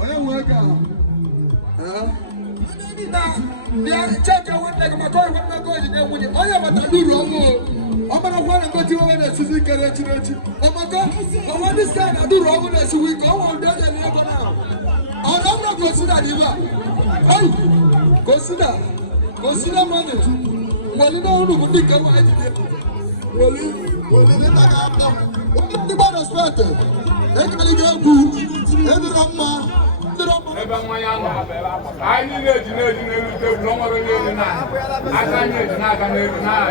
onye nwe ga na chacha wanda ga makon wanda go ji ne wuni onye mata duru owo o mana kwa ngo ti wo na sisi kere chirechi o mako o wani stand na duru owo na siwi ko won do je ni ko na o no na consider diva ai consider money wali na unu ndi ka wa ji wali ne ta ga ko ndi ba respect e ka ni ga bu e dira ma ebe mmanya nọ anyị na-eji n'elu tebụl ọ nwere onye elu na aka anyị eji n'aka n'elu n'aha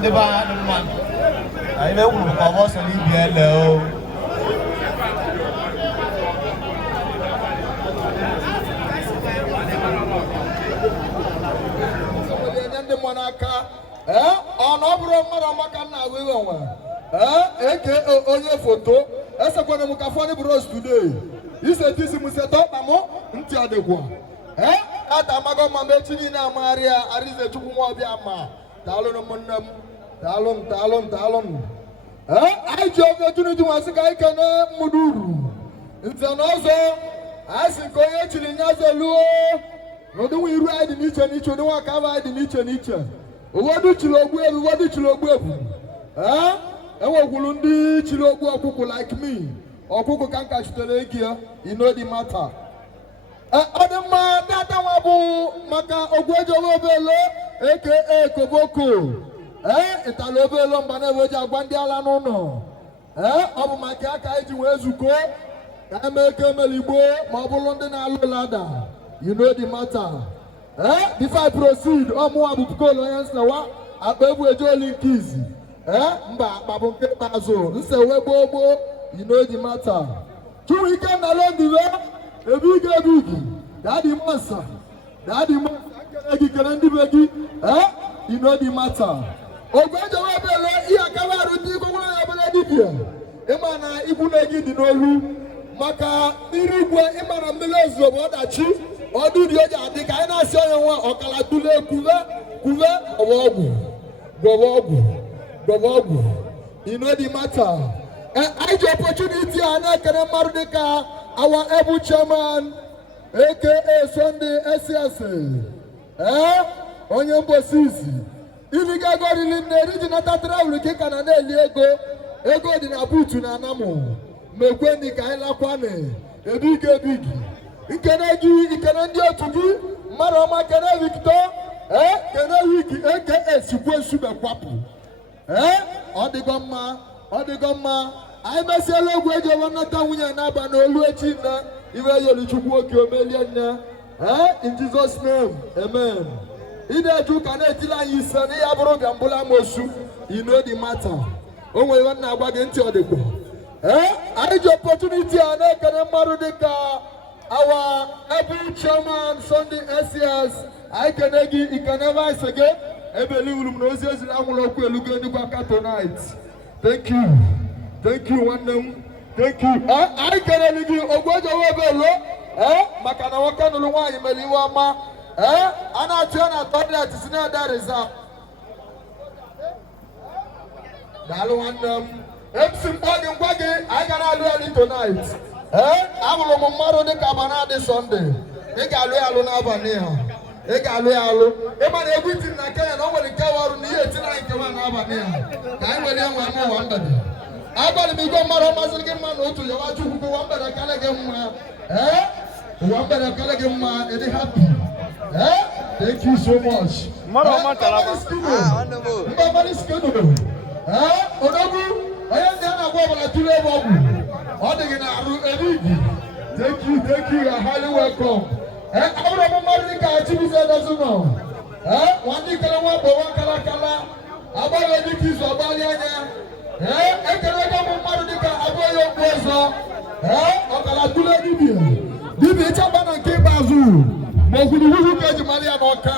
ndị ba anyị mmadụ anyị na-ekwuru ka ọmọ sọ n'ibi ele o ndị mmụọ n'aka ọ na ọ bụrụ mmadụ amaka nna ahụ ihe onwe eke onye foto esekwana m ka fọnị bros today isetisi m seta ọkpa m ntị adịkwa ata amago ma m echi niile amagharị ya Arize Chukwu nwa ọbịa ma daalụ ụmụnne m daalụ anyị ji oge tuniji masị ka anyị kene mmụduru nze na ọzọ anyị si nke onye chiri nyaze luo n'ụdịnwa iru anyị dị n'iche n'iche ụdịnwa aka anyị dị n'iche n'iche ụfọdụ chiri ogbu ebu ụfọdụ chiri ogbu ebu enwekwuru ndị chiri ogbu ọkụkụ like me ọkụkụ ka nka chutere ego ya you know the matter ọ dị mma data nwa bụ maka ogwu eji owe obele aka koboko ịtala obele mba na-ewe ji agwa ndị ala n'ụlọ ọ bụ maka aka anyị ji wee zukọ ka eme eke emeligbo ma ọ bụrụ ndị na-alụ lada you know the matter before I proceed ọmụwa bụ Bukolo onye nsewa akpa ebu eje oli nke izi mba akpa bụ nke ikpeazụ nsewe gboo you know the matter Chuwike na londiwe ebigi daddy monster kere gị kere ndị be gị you know the matter ogweje webelo ihe akawa arụ ndị igwe ya obere dibia ịma na ikwu na gị dị n'olu maka mmiri igwe ịma na mmiri ozuzo bụ ọdachi ọdụ dị oji adị ka anyị na-asị onye nwa ọkala tule kuve ọgwụ you know the matter anyị ji opportunity a na-ekere mmadụ dịka our able chairman aka Sunday SS onye mbosi isi iliga ego rili nne eri ji nata travel ka ka na-eli ego dị na buutu na anamụ mekweni ka anyị lakwane ebigi ikene ndị otu gị mmadụ ọma kene Victor kene wiki aka sikwe nsube kwapụ ọ dịgo mma anyị mesiela ogwu eji ewe nnata nwunye na-aba n'olu echi nne iwe yoli Chukwu oke omelie nne in Jesus name amen ị na-eji ụka na-etili anyị ise na ya bụrụ bịa mbụla amosu you know the matter o nwere ihe na-agba gị ntị ọ dịkwa anyị ji opportunity a na-ekene mmadụ dịka our able chairman Sunday SCS anyị kene gị ikene vice gị ebeli uru m na ozi eziri anwụrụ okwu elugo enugwu aka tonight thank you nwanne m thank you anyị kelere gị ogweje webelo maka na nwoke nụrụ nwaanyị mere iwe ọma a na-achụ ya na toilet si na-ede reserve daalụ nwanne m MC ngwa gị anyị ga na-alụ ya tonight ahụrụ m mmadụ dịka Banadi Sunday ị ga-alụ ya alụ n'abalị ha ị ga-alụ ya alụ ịma na egwu tiri na Kenya na o nwere nke ọrụ na ihe etiri anyị nke nwa n'abalị ha ka anyị nwere enwe ama ụwa mgbede abalị m igwe mmadụ masịrị gị mma na otu yawa Chukwu ụwa mgbede kale gị mma ụwa mgbede kale gị mma ịdị happy thank you so much mbabari skedo odogwu onye ndị a na-agba ọbụla tụrụ ebe ọgwụ ọ dị gị na-arụ ebigi thank you are highly welcome abụrụ m mmadụ dịka Chibuzo Edozuno nwanne ikere nwa bụ nwa kala agbaghị dịka izu ọgbalị anya ekele ego m mmadụ dịka abụghị okwu ọzọ ọkala tụrụ dibia ịchaba na nke ikpeazụ ma okwuru ihu ka eji mara ya n'ọka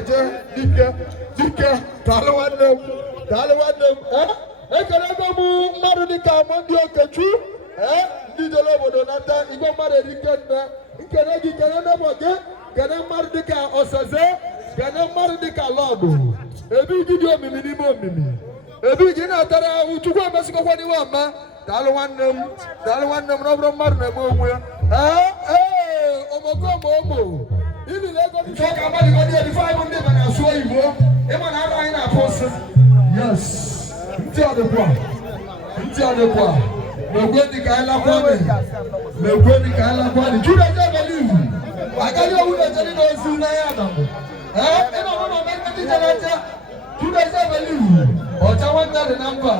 na-eje dike daalụ nwanne m ekelego m mmadụ dịka Monday Okechukwu ndị jere obodo nata igwe mmadụ erike nne nkene gị kene n'ụbọ gị kene mmadụ dịka Osaze kene mmadụ dịka Lọdụ ebi gị dị omimi n'ime omimi ebi gị na-atara ahụ Chukwu emesikọkwa n'iwe ọma daalụ nwanne m na ọ bụrụ mmadụ na-eme onwe ya omogomomo ili lego dị ka abalị gị dị bifo anyị ndị mana asụ oyibo ịma na anyị na-atụ ọsị yes ntị ọdịkwa megwe dị ka anyị lakwani Jude je believe agaghị owu na-ejeri n'ozi n'anya Adamu ịnọ n'ụlọ mmemme ndị jere aja Jude je believe ọcha nwanne dị na mba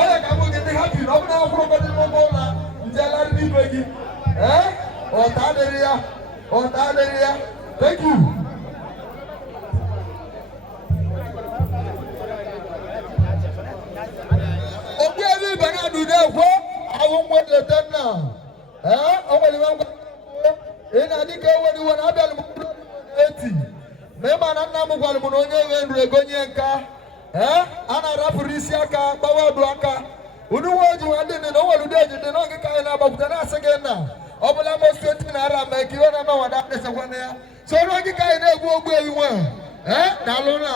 onye ka mụ gị dị hapi na ọ bụ na akwụrụ ụbọdị n'ụgbọ ụlọ njelarị n'igwe gị ọta adịrị ya thank you ogbu ebe ibe na adụde ekwo awụ nwedete nna o nwere iwe ngwa ị na-adị ka ewere na abịalụ m eti ma ịma na nna m gwara m na onye ewe nru egonye nka a na-arapụrụ isi aka gbawa ọdụ aka unu nwe oji nwa ndị dị na o nwere ụdị ejide n'oge ka anyị na-agbapụta na-asị gị nna ọ bụla mosi eti na-ara ma ka iwe na-ama nwada adịsakwana ya so n'oge ka anyị na-egwu ogbu ewi nwa daalụ na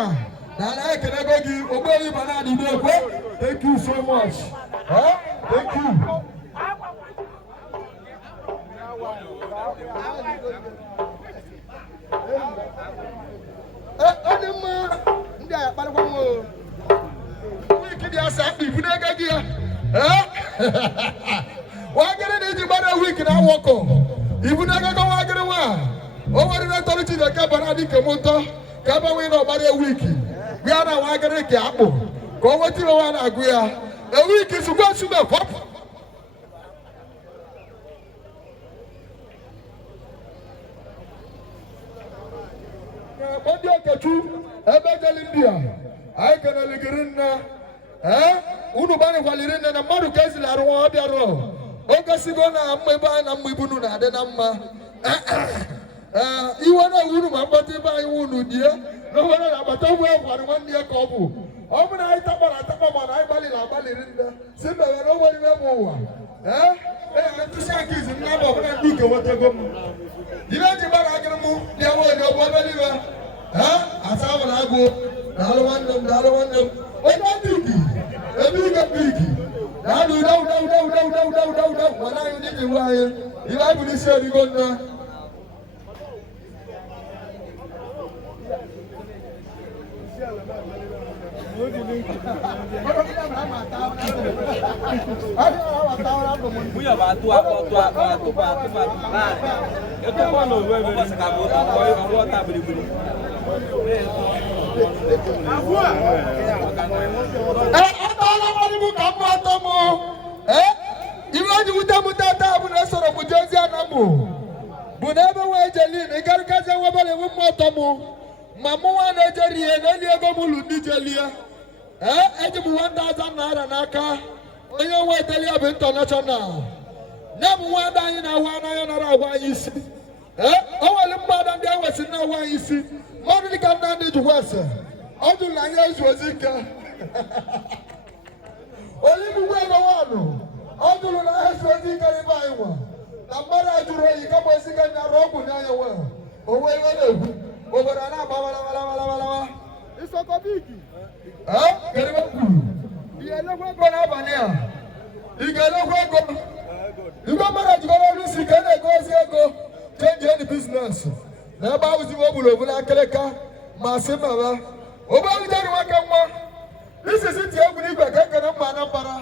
ekenego gị ogbu ewi ba na-adịdo ekwe thank you so much thank you ọ dị mma ndị agha kparịkwa nwa wiki dị asa akpa ibu n'ego gị ya nwagịrị na iji gbara wiki na awọkọ ibu n'ego gị nwagịrị nwa o nwere na tọrọ Chineke bara dị ka m ụtọ ka ebe nwee na ọgbara wiki bịa na nwagịrị ka akpụ ka o nweta iwe nwa na-agụ ya ewiki sukwa nsume kwapụ Monday Okechukwu ebe jeli ndị a anyị kenele gịrị nna unu gbanịkwaliri nne na mmadụ ka ezili arụ nwa ọ bịara o gosigo na mma ebe anyị na mma ibu unu na-adị na mma iwe na unu ma mkpọta ebe anyị unu die na onwere na agbata ụmụ ya gwara nwanne ya ka ọ bụ na anyị takpara atakpa mana anyị agbalịrị nne si mbewere o nwere ime bụ ụwa ntụsi aka izi nna bụ ọbụla ndị ike nwetago m ibe ji gbara agịrị m dị enwe onye ọgbọ ebelibe asa nwere agụ daalụ nwanne m onye bigi ebe ige bigi daalụ uda mana anyị ndị ji nwe anyị ibe anyị bụ n'isi erigo nne Buya ba tu apa itu kan lo gue bisa kabut aku tak beli iwaji wuta ta bu na soro bu jozi anamu bu na be we jeli ni gargaje we bale mu moto mu mamu wa na jeri e na liego mu lu ndi jeli eji bu 1000 naira n'aka onye nwe Delia bụ international na bụ nwa anyị na-awa anaghị nara agwa anyị isi o nwere mmadụ ndị ewesị na-awa anyị isi mmadụ dịka nna ndị jikwa ese ọ jụrụ na anyị ezu ozi ike onye bugbo ego nwanụ ọ jụrụ na anyị ezu ozi ike n'ime anyị nwa na mmadụ a jụrụ oyi kama ozi ike nyara ọgwụ n'anya nwa onwe ihe na-egwu obodo a na-agba walawalawalawa isokobiki gịnị kwuru ihe elekwa ego n'abalị a ị ga-elekwa ego igwe mmadụ jikọrọ ọrụ isi ka na-egozi ego change any business na ebe ahụzi ogburu obula akịrịka ma sị maba ogbeụjeri nwoke nwa isisi tie egwu n'igwe ka ekene mma na mbara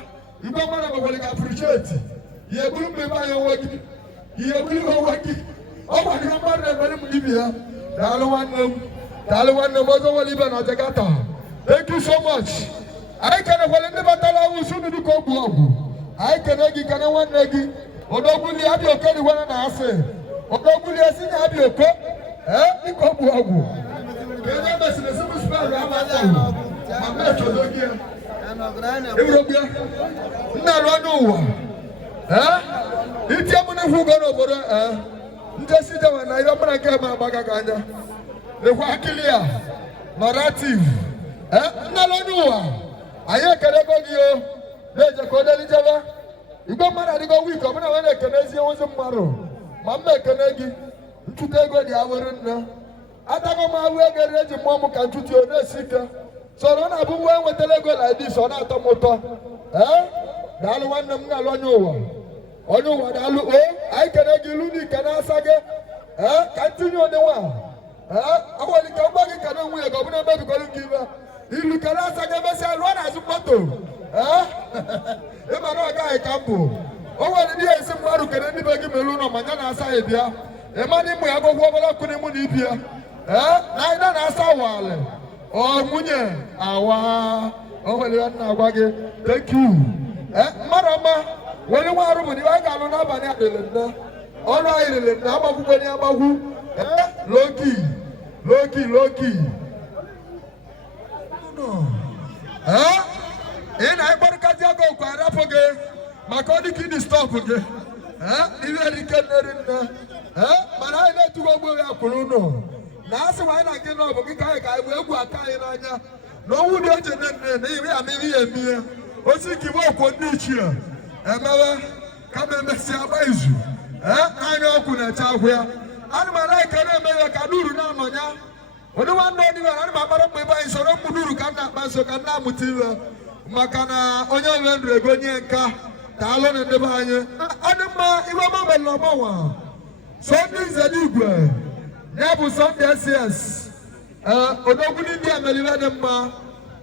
igwe mmadụ mekwere ka appreciate ihe eburu mgbe ebe anyị onwe gị ihe eburu ihe onwe gị ọ gwadịrị mmadụ na-emere m ibi ya daalụ nwanne m ọzọ nwere ibe na Jakarta thank you so much anyị kenekwere ndị batara awụsụ ndị dịka ogbu ọgwụ anyị kene gị kene nwanne gị odogbuli abịa oke dịwara na asị odogbuli esi na abịa oke dịka ogbu ọgwụ ka onye mesịrị esi mụsipalụ amatahụ ma mechodo gị ewurobịa nna alụ ọnụ ụwa itie mụ n'ihu ugo n'obodo ndị esi jewe na ihe ọbụla nke ma agbaga gị anya lekwa akili ya narrative nnalonyuwa anyị ekelego gị o na-eje ka o delijebe igwe mmadụ adịgo wik ọ bụla wee na-ekene ezi ozi mmadụ ma mma ekene gị nchụta ego dị awere nne atago m ahụ ego eji mmụọ m ka nchụta o na-esi ike soro na-abụ nwa enwetala ego na dis ọ na-atọ m ụtọ daalụ nwanne m na-alụ onye ụwa daalụ o anyị kene gị ilu n'ike na-asa gị ka ntinye onyenwa ọ nwere ike mgba gị kene nwunye ka ọ bụrụ emebikọrọ gị ibe ilu kene asa gị emesịa lụọ n'azụ moto ịmara ọ gaghị ka mbụ o nwere ndị esi mmadụ kene ndị be gị melu ụlọ ma ya na-asa ya bịa ịmadị mmụ ya gwụgwọ ọbụla kwụrụ mụ na ibi ya na anyị na-asa wale ọ nwunye awa o nwere ya na-agwa gị thank you mmadụ ọma were nwa arụ bụ na anyị ga-alụ n'abalị a lele nne ọnụ anyị lele nne agbakwụkwọ na agbagwu loki ị na-ekparịkọta ego okwu arapụ gị maka ọ dị ka ịdị stọpụ gị ihe erike nneri nne mana anyị na-etugo ogbo ya kwuru ụnụ na asị nwa anyị na gị n'ọbụ gị ka anyị ka anyị bụ egwu aka anyị n'anya na ọnwụ dị oche nne na ihe ya mere ihe emie osi ka iwe okwu ndị ichie emewe kama emesịa agba izu anya ọkụ na-eche ahụ ya anụmanụ anyị ka na-eme ya ka duru na-anọnya ụdị nwanne odiwe na anụma akpara mgbe ebe anyị soro mụ duru ka m na-akpa nso ka m na-amụta iwe maka na onye nwe ndụ ego nye nka daalụ na ndebe anyị ọ dị mma iwe ọma mere ọgbanwa Sunday Nzeligwe ya bụ Sunday SS odogwu ndị emeliwe dị mma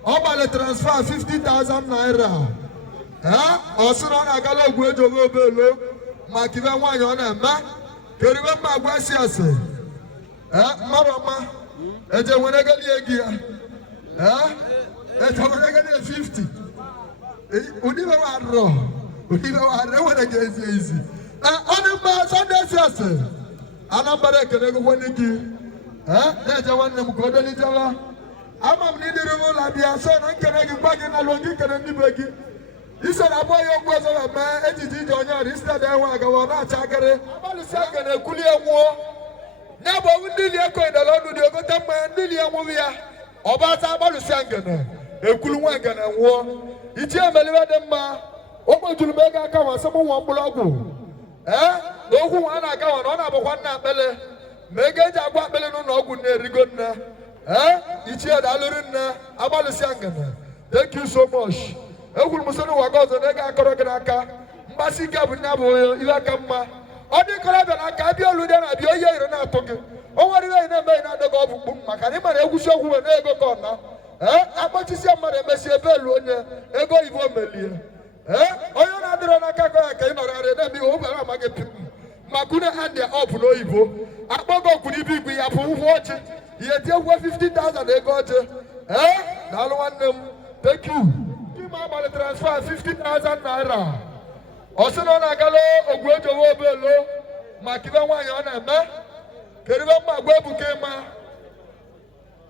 ọ gbalị transfer 50,000 naira ọ sị na ọ na-agala ogwu ejogo obelo maka ibe nwaanyị ọ na-eme keriwe mma agwa esi asị mmadụ ọma eje nwere galie gị ya eje nwere galie 50 ụdịbe warọ enwere gị ezi ọ dị mma Sunday esi asị Anambra ekele gị nwanne gị na-eje nwanne m ka o dolitewa ama m na ịdịrị m ụlọ bịa so na nkene gị gwa gị na alụ gị kene ndị be gị iso na abụọ ya okwu ọzọ na mee ejiji ije onye ọrụ isi na enwe agawa ọ na-acha akịrị agbalịsị aga na-ekwuli enwuo ya bụ ọnwụ ndị li eko idala ọnụ dị ogote mmanya ndị li enwubi ya ọbata agbalịsị ngene ekwulu nwa ngene nwụọ ichie emeliwe dị mma o kpojuru m ego aka nwa sị m nwa mkpụrụ ọgwụ na okwu nwa a na-aga nwa na ọ na-abụkwa nna akpele ma ego eji agwa akpele n'ụlọ ọgwụ na-erigo nne ichie daalụrị nne agbalịsị ngene thank you so much ekwuru m sonu waga ọzọ na ego akọrọ gị n'aka mgbasi ike bụ nya bụ ihe aka mma ọ dị ikorobịa n'aka abịa olu dị na-abịa oyi ire na-atụ gị o nwere ihe na-eme ị na-adọga ọbụkpu maka na ị mara egwusi okwu wee na ego ka ọ na akpọchisi mmadụ emesi ebe elu onye ego oyibo melie onye na-adịrọ n'aka ka ya ka ị nọrọ na-eme ihe ụbara amaghị pim maka une andị ọbụ n'oyibo akpọgo okwuru ibe igwe ya bụ ụgwọ ọchị ihe tie ụgwọ 50,000 ego ọchị daalụ nwanne m thank you ma agbalị transfer 50,000 naira ọ sị na ọ na-agala ogwu ejowe obelo maka ibe nwaanyị ọ na-eme keribe mma agwa ebuka ịma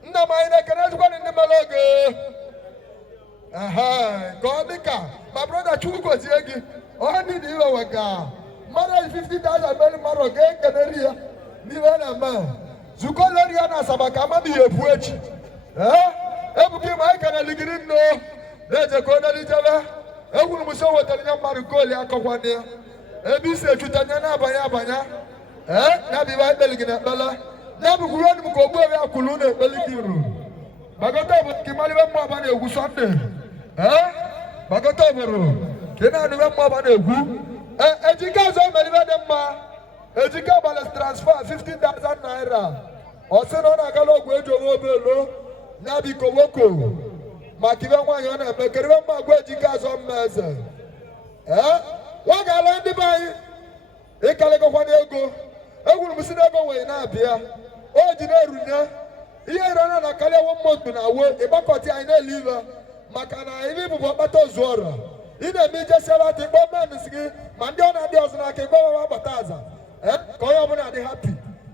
nna m anyị na-ekene ejikwana ndị mere oge ka ọ dị ka ma brọda Chukwu gozie gị ọ dị na iwe wega mmadụ 50,000 mere mmadụ ga-ekeneri ya n'ihe ọ na-eme zukọ leri ya na Asaba ka amaghị ihe ebu echi ebuka ịma anyị keneli gịrị nno na-eje ka o delijebe egwuru m so wetara nye mmadụ gooli akọkwana ya ebe isi echute nye na-abanye abanya ya bụ ibe anyị kpeli gị na ekpele ya bụ gwuru ọnụ m ka ogbu ebe ya kwulu na-ekpeli gị ru gbagota obodo ka ịmara ibe mmụọ ọba na-egwu Sọnde gbagota obodo ka ị na-anụ ibe mmụọ ọba na-egwu ejike ọzọ mere ibe dị mma ejike gbalị transfer 50,000 naira ọ sị na ọ na-agala ogwu eji owe obelo ya bụ ikowoko maka ibe nwaanyị ọ na-eme keribe mma agwa ejike azọ mma eze nwa ga-ala ndị be anyị ịkalịgokwana ego egwuru m si na ego nwere na-abịa o ji na-erunye ihe irona na karịa nwomotu na awe ịgbakọta anyị na-ele ibe maka na ibe ịbụbụ ọkpata ozu ọra ị na-eme ijesi ebe ata ịkpọ men si gị ma ndị ọ na-adị ọzọ n'aka ịgbawa agbata aza ka onye ọbụla dị hapi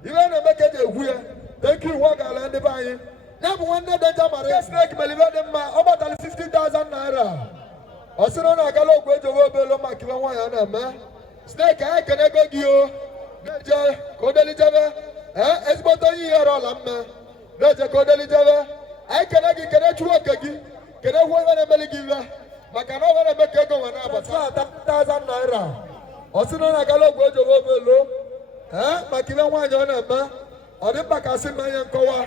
ibe na-eme ka eji egwu ya thank you nwa ga-ala ndị be anyị ya bụ nwanne Denja mara ya Snake melibe dị mma ọ gbatara 50,000 naira ọ sị na ọ na-agala ogwu ejowe obelo maka ibe nwaanyị ọ na-eme Snake anyị ekene ego gị o na-eje ka o delijebe ezigbote onye ihere ọla mme Doje ko deli jebe. Ai kene gi kene chuo kegi. Kene huwa na meli gi wa. Maka na wa na be kego wa na abata 1000 naira. Osino na galo gbojo wo melo. Maka ibe nwanye ọ na-eme. Ọ dị mkpa ka sị ma ihe nkọwa.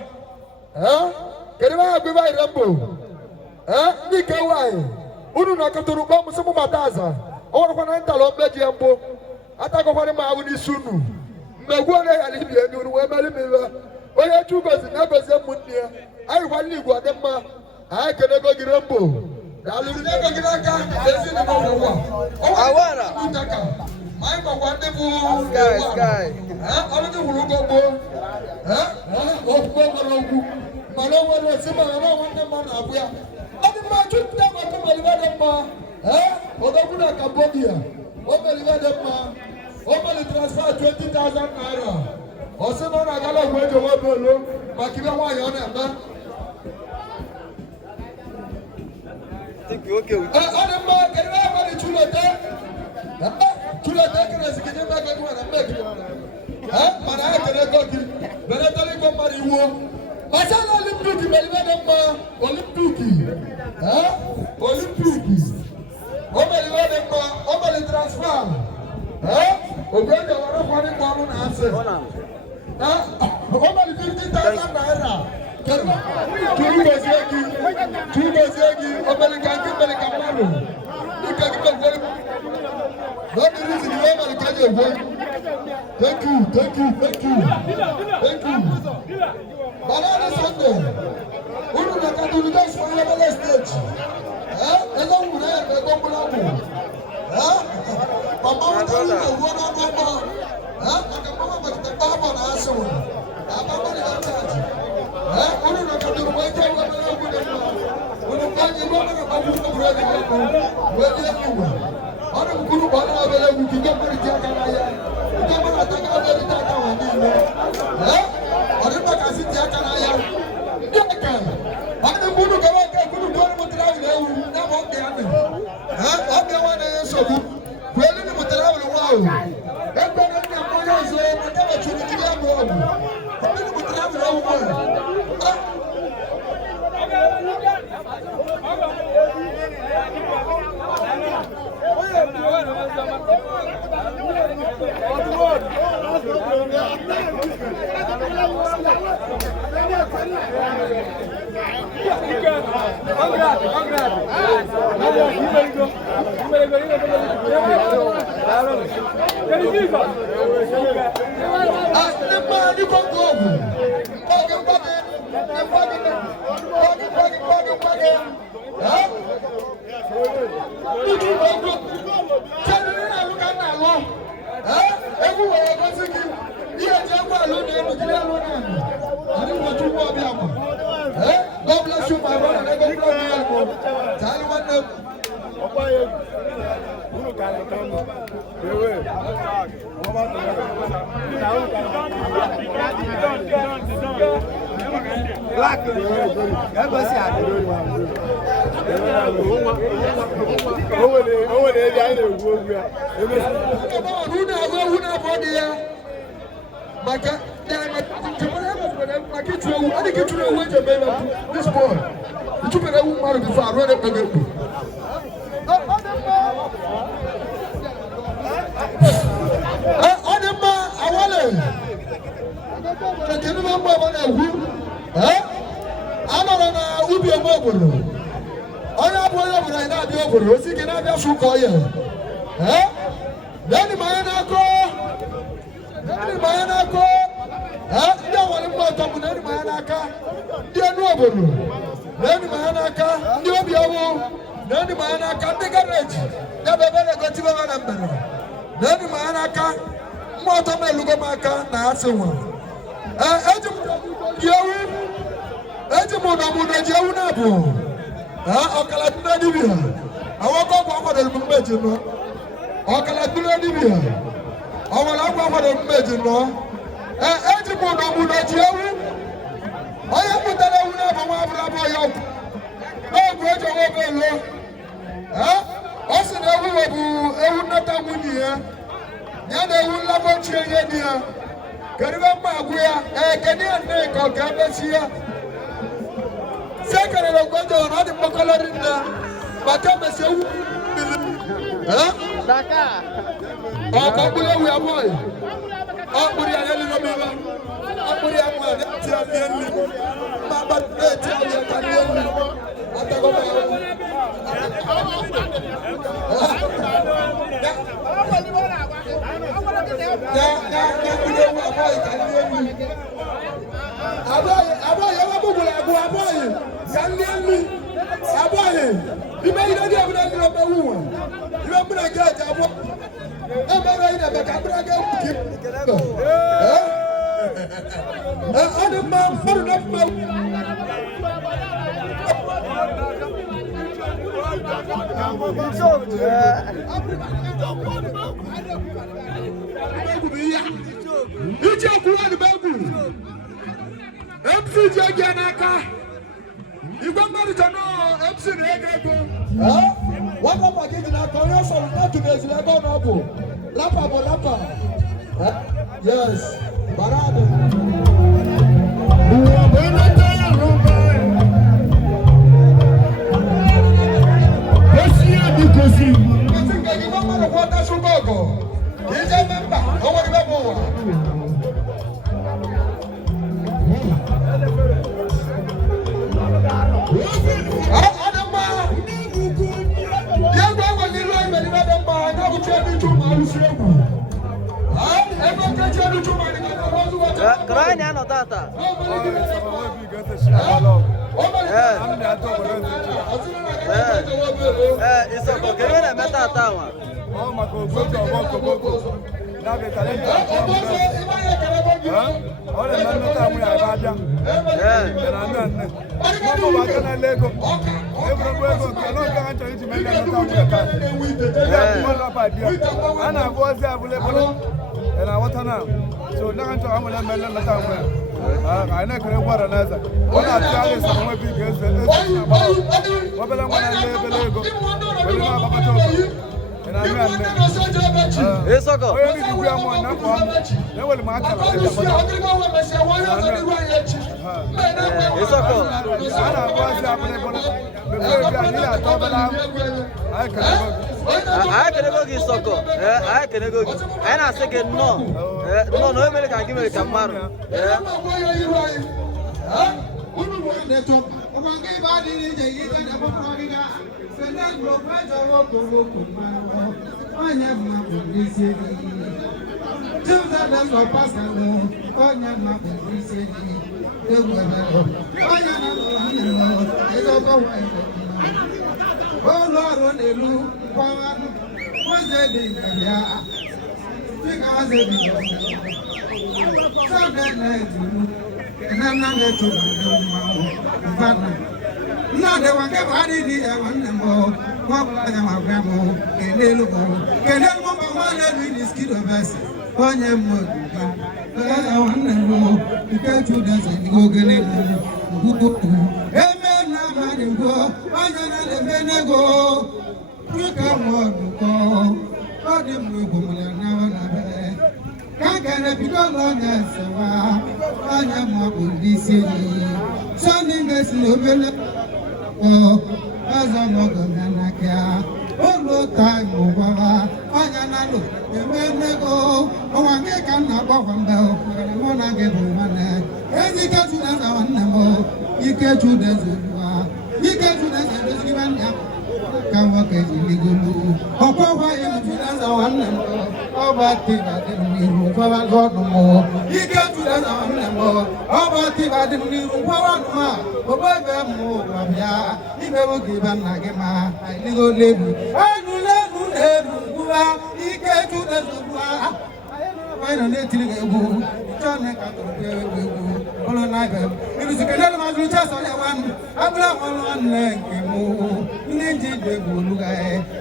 Kedu ma agbe ba irembo? Ndị ke nwanyị. Unu na katuru ba musumu mataza. Ọ kwa na ntalo mbeji mbo. Atakọkwara ma awu n'isi unu. Mmegwu na ya libi enu unu wee meli mewe. Onye chugozi na gozi munne ya. Ai kwa ligu ade mma. Ai kenego girembo. Dalu nego giraka ezi ni mo wa. Awara. Utaka. Mai kwa kwa ndebu. Sky. Ọrụ dị wuru gogbo. Okwu ogologo. Mana o nwere esi ma na nwanne mmadụ abụ ya. Ọ dị mma chụpụta maka omelibe dị mma. Odogwu na Cambodia. Omelibe dị mma. O meli transfer 20,000 naira. Ọ sị na ọ na-agala ọgwụ eji onwe bolo maka ibe nwaanyị ọ na-eme. Ọ dị mma kedu ebe ọ dị chulete? Chulete kere sikinye mmege gị nwere mmege. Mana ha kere ego gị. Benetara iko mmadụ iwu. Masala Olympic melibe dị mma. Olympic. O melibe dị mma. O meli transfer. Ogwende wara kwani kwanu na ase. O meli 50,000 naira. Tugoziegi. O meli kanki Nika kiko gwele. Not the reason you ever get your work. Thank you. Banana Sunday. Unu na kadulu dance for level stage. Ego muna ego muna. Mama utalu na uona mama. Akamama bakitaba na aso. Ababa ni watatu. Unu na kadulu waje wana muna. Unu kanye mama na babu brother wako. Wewe kuwa. Ana mkuru bana abele kukiga muri tiaka ya. Kama nataka abele tiaka wani. Ana makasi tiaka ya. Tiaka. Ana mkuru kama kuru kwa mutarawi leo na bonge ame. Ame wana Yesu. Kweli ni mutarawi wao. Ebe na ni mmoja hizo nataka chunikia mwangu. Kweli ni mutarawi leo wao. God bless you, my brother. God bless you. Tell one them. This boy, you took a woman before I read it. kariba maguya keni ande ko kabesiya sekere lo gojo na di mokolorinda bata mesewu Daka. ko bule wi aboy buri ya le no beba buri ya mo ti abienni baba ti ya kanienni atako ba yes, Barado. Kerana ano tata? Isso porque ele meta tawa. Oh, mas o gosto. Olha, mas não tá muito abadão. Não vai ganhar lego. Eu prometo que não ganha a gente melhor não tá muito caro. Ana vou fazer a mulher ena wata na so na kan to amala mellan na ta mu ana kare gwara na za wala ta ga sa mu bi ga sa wa bala ngwana le belego wala na baba to ena me anne Isoko o yi bi ya mo na ko ne wala ma ta ba ta Isoko ana wa sa amale bona be ga ni na to bala ai kare I can go get Soko. I can go. And I say no. No, I can give me a camera. Oh Lord, elu kwanu waze de ya fika waze de so that night na na to bana na de wange bari di e wanne mo kwa bana ma gwa mo elelu mo ba wale ni diskido verse onye mo duka bana wanne mo ike chu da se ni go gele mo eme na ma ni go onye na le menego Yuka waduko, odi mugumula na wanabe. Kankana bidolo na sewa, anya mabundisi. Soni ngesi obele, oh, aza mogona na kia. Olo time uwawa, anya nalo, emenego. Owange kana bawambeo, mona gebu mane. Ezi katu na wanamo, ike chude zuluwa. Ike chude zuluwa. Kawa kejiligulu okwa ye mutulaza wanemo obati badini kwa godumo iketulaza wanemo obati badini kwa wanuma obebe mu babya ibebo gibana gema aligo lebu kuwa iketulaza kuwa ayeno ne tiligegu chane katogegu olo naibe ilusikele mazlucha so yawan abula olo annekemu ninji de guluga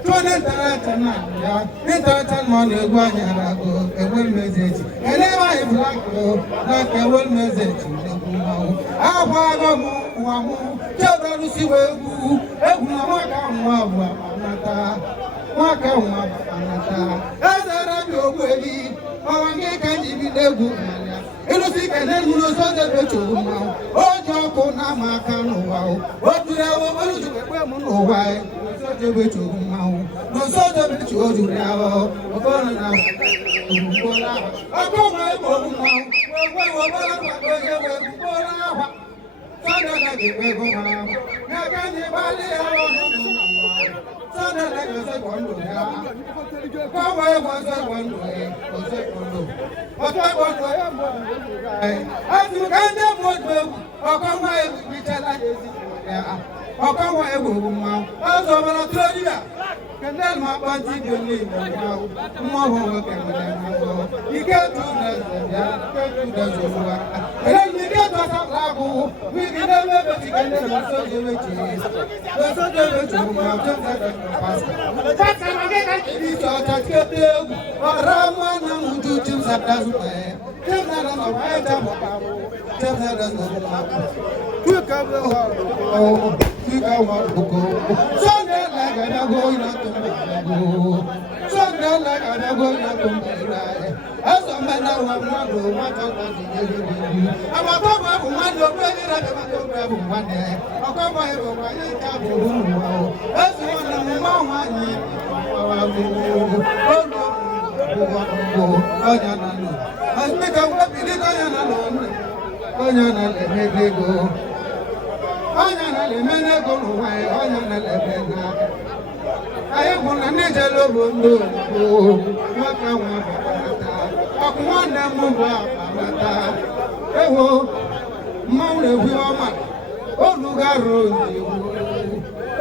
tone taratana ya nitatan mone gwanyarago ewel message elewa iflako na kewel message ngumau agwago mu wamu chebelu siwegu eguna mwaka mwawa anata mwaka mwawa anata ezara bi ogwebi owange kanji bi degu ịlụsi ike n'elu ụzọ na-ebechi ụma o ji ọkụ na-ama aka n'ụwa o juru ewu oluji ekpe m n'ụwa ụzọ na-ebechi ụma n'ụzọ na-ebechi o juru ya ọbụrụ na ọkụ nwa ebe ụma ọgbara kwado onye wee gboro ahwa Sunday na ga-ekpe ego ha n'aka anyị gbalị ya ọnụ Sunday na ga-esekwa ndụ ya gbanwe ego osekwa ndụ ya osekwa ndụ osekwa ndụ ya atụ ka ndị bụ otu egwu ọkọnwa egwu bichala ezi ya ọkọnwa egwu bụ mmanwụ ọzọ bara tụrọdịbịa kendel ma akpa ntị dị n'igbo mmanwụ nwa ọhụrụ nwoke nwere mmanwụ ike tụ n'eze bịa ike tụ n'eze ụwa ike tụ asatọ agwụ wigi n'ebe ebechi kendel ma soje wechi soje wechi ụmụ ọjọọ pasta na gị ka kiri isi ọcha kete egwu ọra mma na nwuju chim sapta zụta ya chim na na ọwa ya jabọ chim na na ọwa Sunday like I go in a tomorrow. Sunday like I go in a tomorrow. As a man, I want to do what I want to do. I'm a top of one of the one day. I'll come by my table. As one of the mama. I think I'm happy that I am alone. Onya na le mene go nwa onya na le mena ayi kuna nije lo bondo maka nwa bata akwa na mu ba bata ewo maule wi oma oluga rondi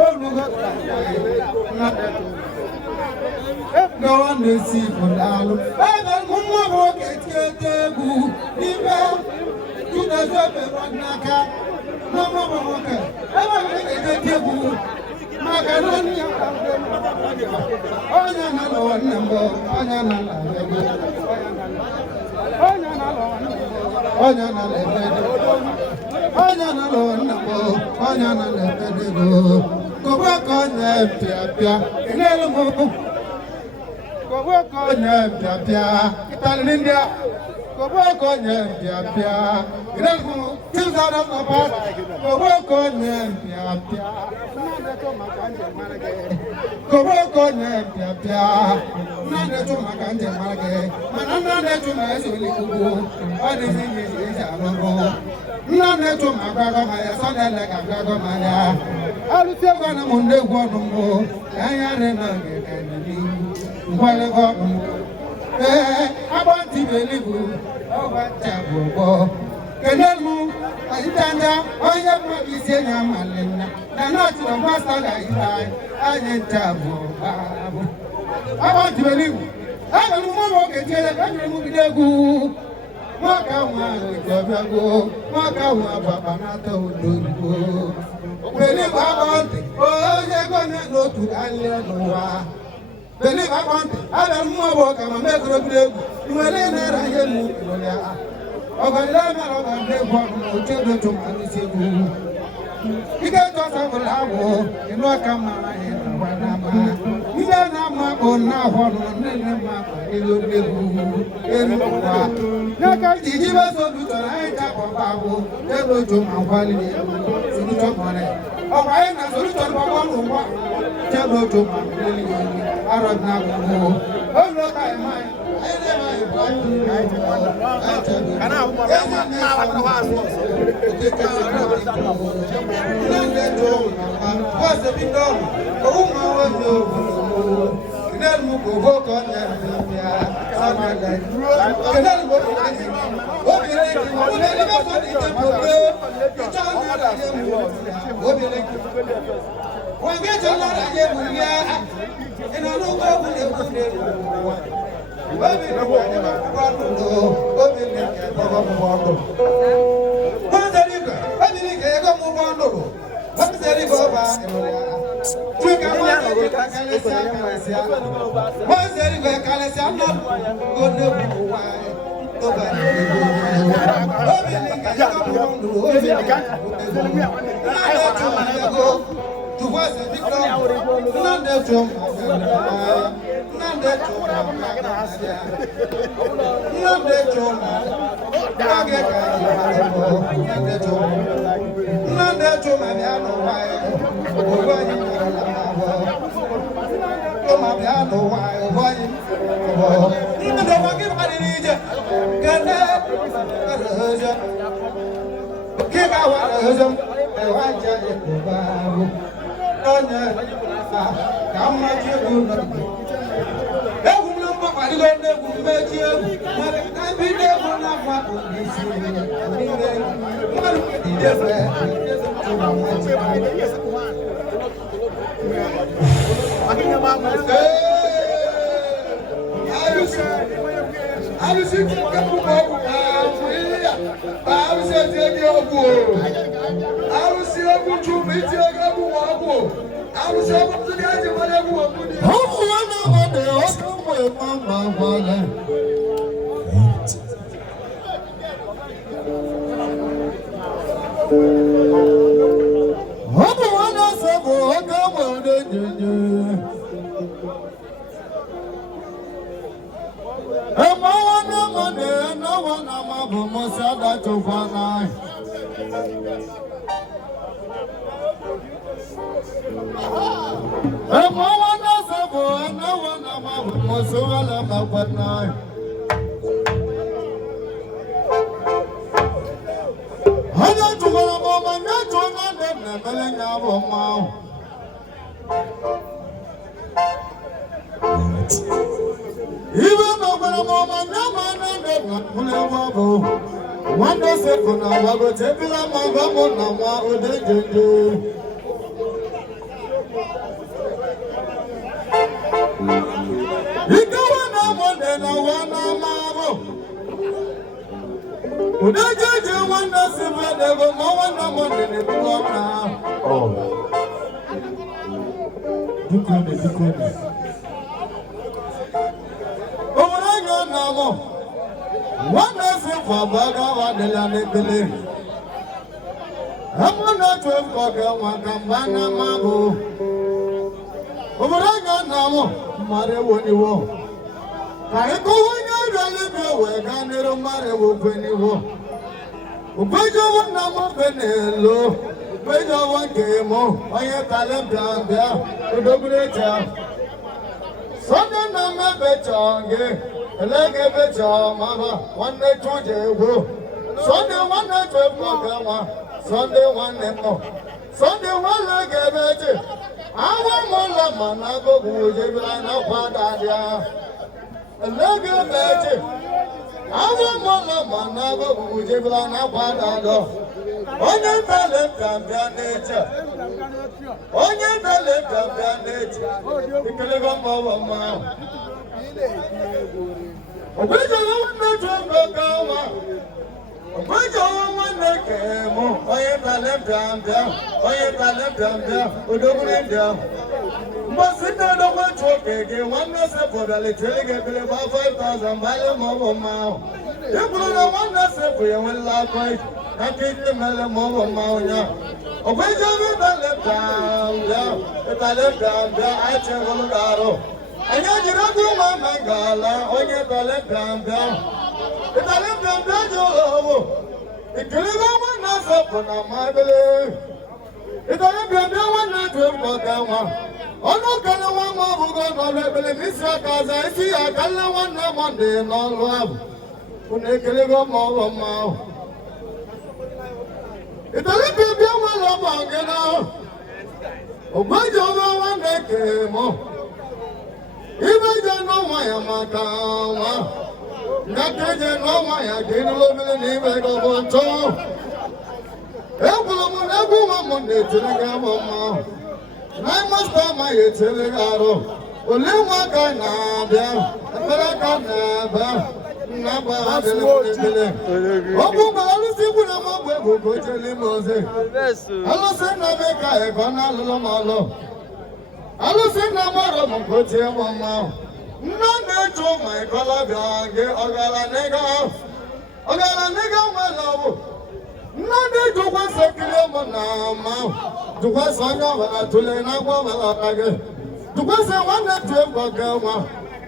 oluga na go on the sea for dalu ebe mumma bo ketegu nibe tuna zobe ronaka Mama, macaroni, Koboko nyempia pia, grelku tilzara napat. Koboko nyempia pia, nande to makanje marage. Koboko nyempia pia, nande to makanje marage. Nande to maisuli kubu, adi zingi jalogo. Nande to makago maya, sadele kakago maya. Alutia na munde guanumbo, ayare na gekeni. Mwale guanumbo. I want to believe you. Oh, what a Kenemu, I stand I have not been saying Malina. And not to the master like I ain't taboo. I want to believe you. I don't know what I move the goo. Maka one, go. Maka one, Papa Nato, do go. Believe I want. Oh, you're gonna go to Alien. Believe I want it. I don't know what I'm making a grave. You are in there, I am moving. Of a lemon of a grave, one children to my you can't just have a law, you know, come on, you don't have my own now, one, you will be now, did you also do the night of Babu? They will do my quality to the money. Oh, I am not solution for one. Tell to my million. I don't know. Oh, look, I might. I never want to. And I what's the big dog? Oh, my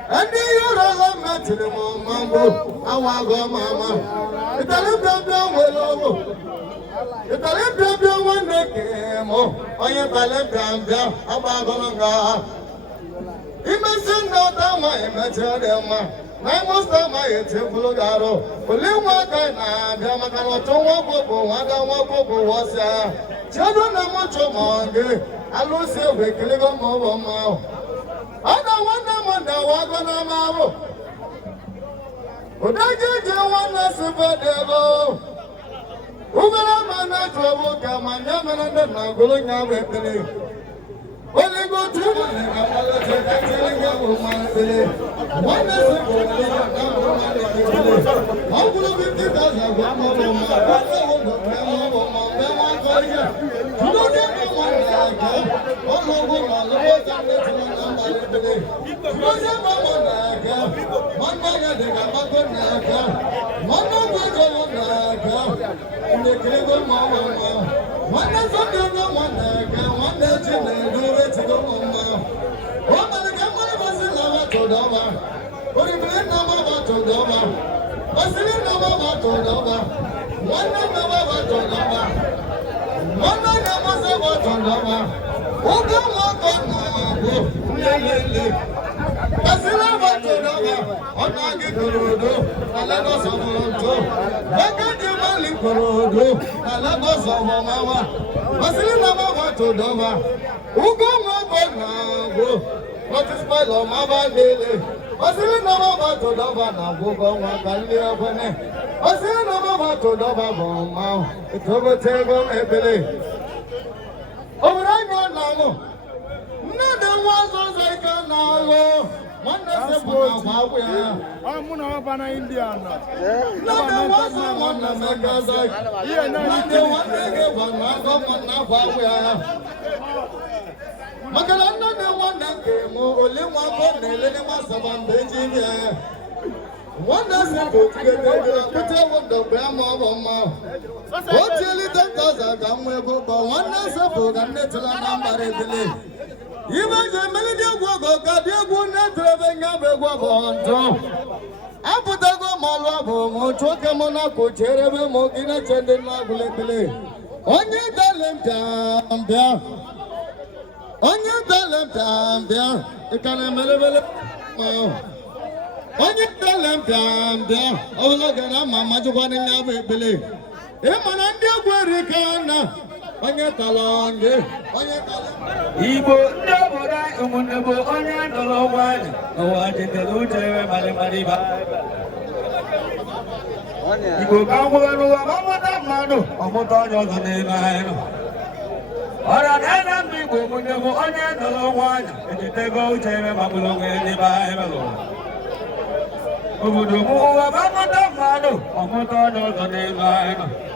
And you are met in the mambo. I want go, Mama. It's a little bit well. It's a little bit one came. Oh, you talent down. I'm going to Imagine no time, I imagine them. I must have my temple garo. Only one kind of Yamaka to walk over, one walk over was a children of much money. I lose you, we can live on over mouth. I don't want them on the walk on a mouth. But I did you want a super devil. Who will have my trouble come and never let them go now. Only go to one how will we get Magalanda de one that came, only one for the Lenema Saban Benjamin. One doesn't go to the grandma. What till it does, I come with, but one does a book and let number. Even the melody will go, God, you would not travel up. I put a go malabo, Mochokamona, Cocherebe, Mokina, Chandela, Gulebele. On your talent down there. On your talent down there. You can have on your talent down there. Oh, look at Mamma, you want to never believe. Emananda Guericana. On your talent, on your talent. Ibo Dabura, Umunabo, Onya, no one. Oh, I did the Lucha, Marimariba. Ibo Kamu, Mano, Omotono, the name. Or an enemy, Umunabo, Onya, no one. And you take out Mabulo in the Bible. Ubudu, Mano, Omotono, the name.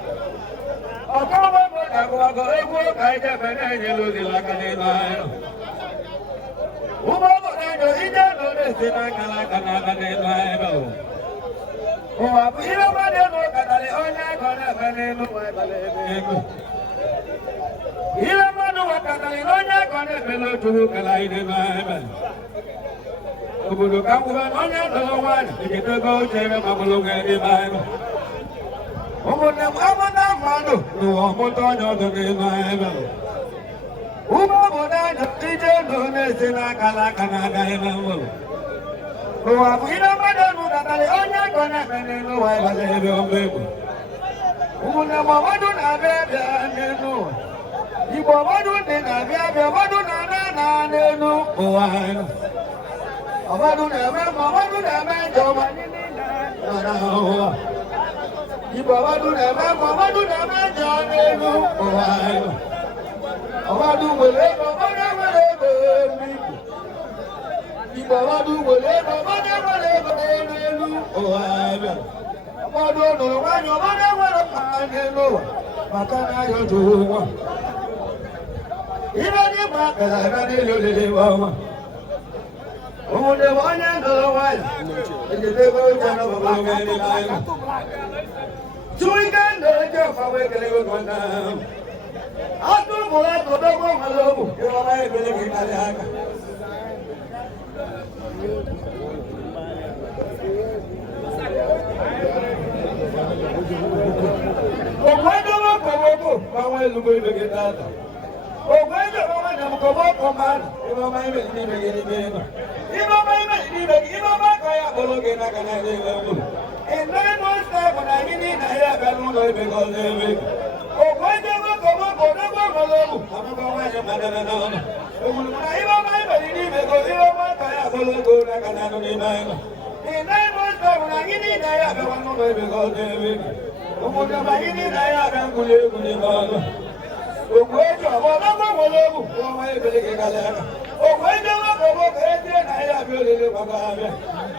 Ogwedo koboko bawe lugo ibege data. Ogwedo bawe na koboko man ibo mai me ni bege ni bega. Ibo mai me ni bege ibo ba kaya bologe na kana de lewu. En nine months time na ni na ya ga lu lo ibege go lewe. Ogwedo koboko na go go lewu. Amo ba wa ya madana na na. Ogwedo na ibo mai me ni bege ibo ba kaya bologe na kana ni bega. En nine months time na ni na ya ga lu lo ibege go lewe. Omoja mahini na ya kule kule baba. Ogwejo ababa wolobu oma ebeleke kalaka. Ogwejo wako kete na ya belele baba.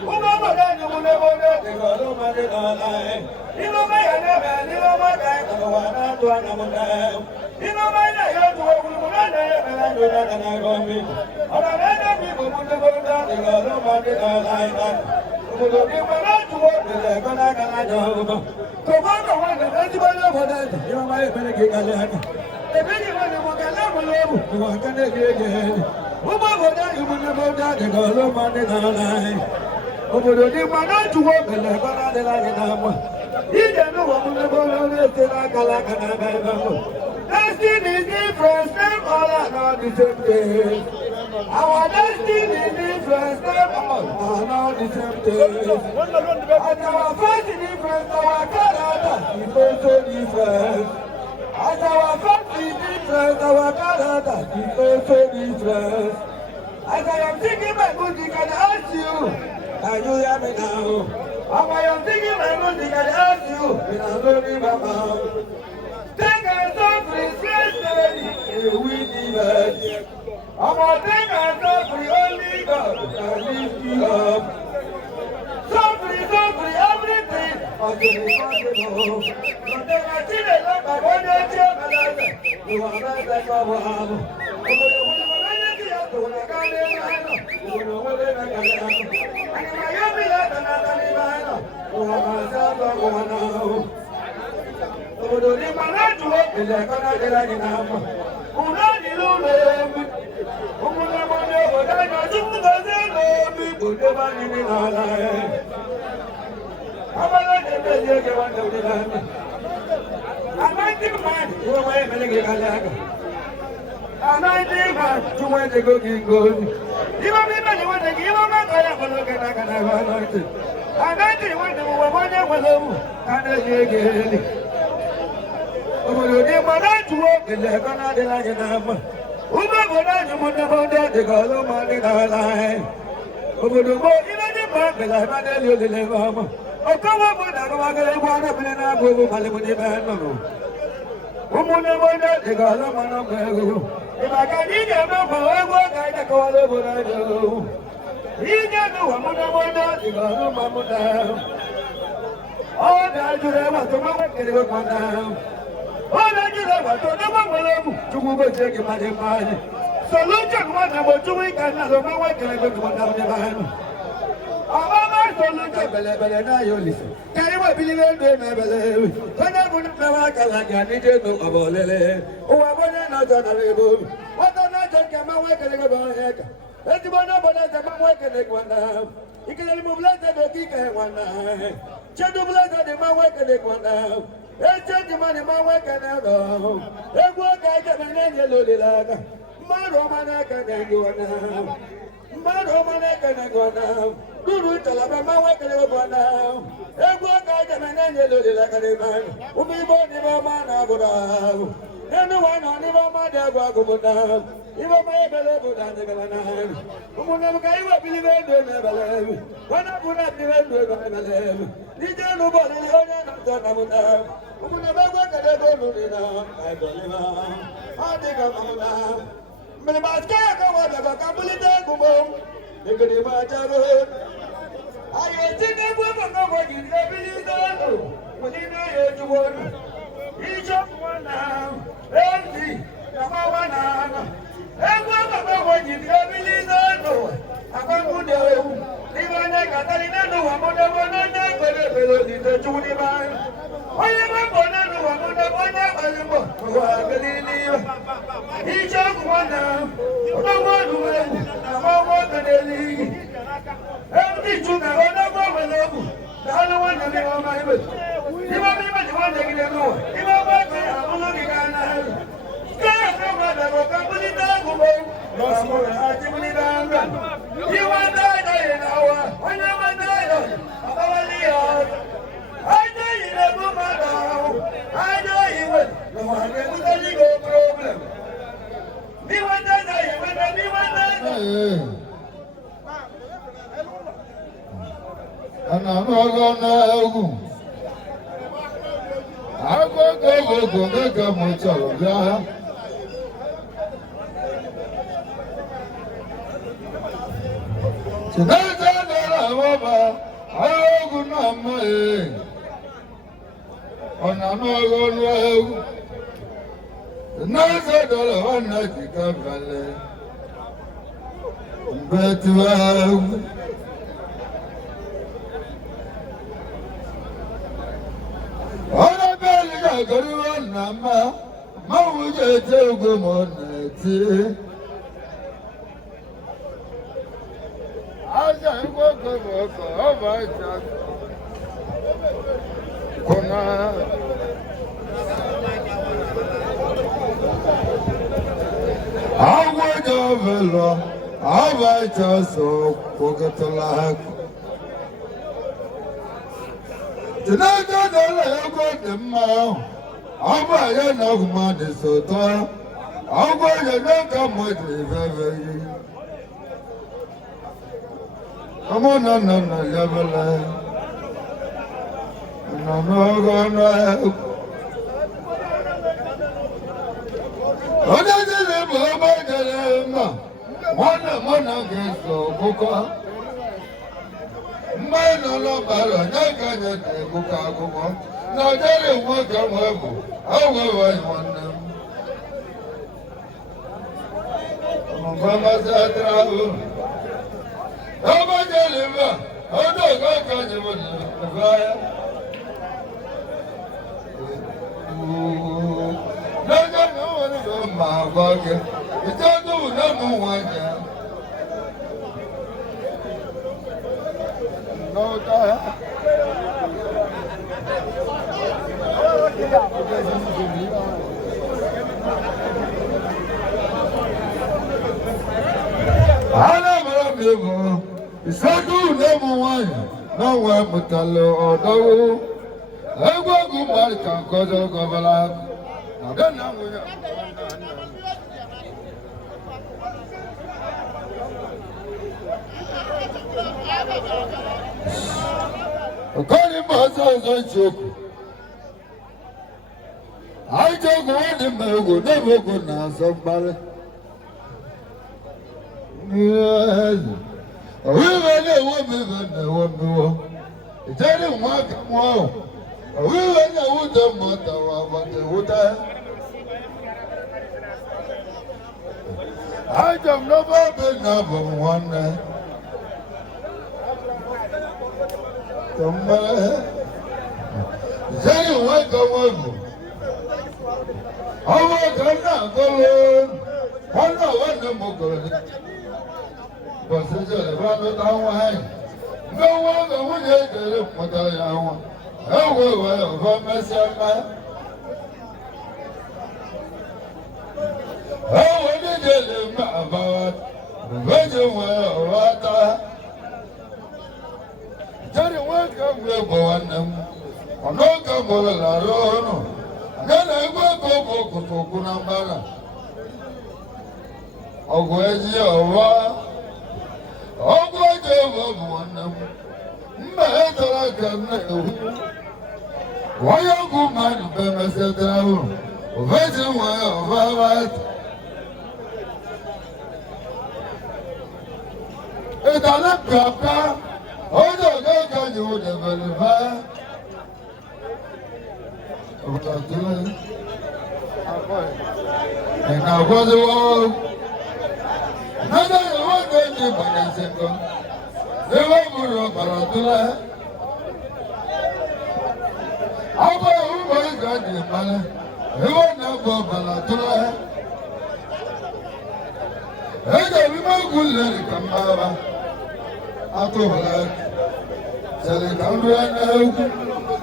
Uma badani mune bode de galo mane dalae. Imo maya na bani mama kai ko wana to na mune. Imo maya yo to mune na ya bela do na na gombi. Ora na mi ko mune bode de galo mane dalae. Omoja mana to de kana kana jo. Komanda wana najibana bodani imo maya ebeleke kalaka. Ebeni wana mokala molobu wakane gege. Uma bodani mune bode de galo mane dalae. Obodo di mana tuwo bele bana de la gama. Ide no wa mune bolo de tera kala kana bebe. Destiny is different, them all are not the same thing. Our destiny is different, them all are not the same thing. And our faith is different, our character is also different. And our faith is different, our character is also different. As I am thinking my music, I ask you. And you hear me now. I am thinking my music and ask you. And I don't need my mouth. Take us off free, steady, we live. I'm going to take us off free, only God can lift you up. So free, everything. Until it's possible. So take a seat and look at what you're doing. You are not like a wow. Obodo ni mana tuwo ile kana de la dinama. Una ni lule. Umuna mone obodo na jumba zelo bi bode ba ni na la. Abala de ye ke wan de la. Amandi man, wo wa melege kala. Amandi man, tuwe de go gingo. Iba mi mali wa de iba ma kala bolo kana kana wa no. Amandi wa de wo wa ne wa lo. Kana ye ge. Obodo ni mana tuwo ile kana de la gama. Uma boda ni mona boda de galo mane dala. Obodo bo ina ni ma bela ma de le le mama. Okawa boda ko agale bwana bele na go male mo ni ba no. Umune boda de galo mana go. Iba ka ni de ma ko ego ka de ko le boda do. Ije no wa mona boda de galo mamuda. O da jure wa to ma ke de ko na. Ona jira wa to na ma wele tugu go je ki male male. Solution wa na mo tuwi ka na lo ma wa ke le ko na ne ba no. Ama solution bele bele na yo listen. Kai wa bilile ndo na bele. Kana bu na wa ka la ga ni je no abolele. O wa bo na jo na le bo. Wa to na jo ke ma wa ke le ko he ka. Eti bo na bo na je ma wa ke le ko na. Ikele mo bla de do ki ka wa na. Che do bla de ma wa ke le ko na. Eche mani mawe kanado. Ego kaje menenge lolilaka. Maro manaka ngwana. Maro manaka ngwana. Duru talaba mawe kanegwana. Ego kaje menenge lolilaka de man. Ubibo ni mama na gora. Eno wana ni mama de gwa gumuna. Ibo mae bele buda de galana. Umuna kai wa bilibe do na bele. Wana buda bilibe do na bele. Nije no bole ni onya na to na muna. Umuna bagwa kade go lulina. Ai bolima. Adiga mamuna. Mene baske ka wa daga kabulite gumo. Ekede ma jaro. Aye tine bu mo go gide bilite no. Mulina ye juwo. Ijo wana. Endi na wana. Egwa baba go gide bilite no. Akangu de o. Ibane katalina no wa mo de wono de kole pelo ni te chuni ba. Oye ma bona no wa mo de bona alimbo. Wa galili. Ijo wana. Odo mo du na mo kadeli. Endi chuna ona mo melo. Dalo wana ni o ma ibe.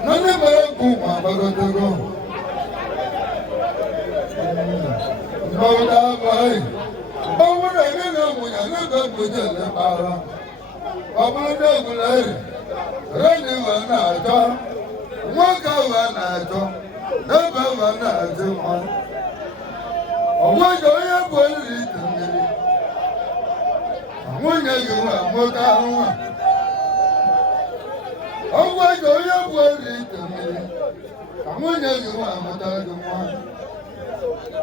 nani magu ma bagotogo Bawda mai bawda ne na mu ya na ga buje le bara Bawda gulai rani wa na to wa ka wa na to na ba wa na to Owo yo ya boli tumi Mo nya yo wa mo ta wa Owo yo ya boli tumi Mo nya yo wa mo ta wa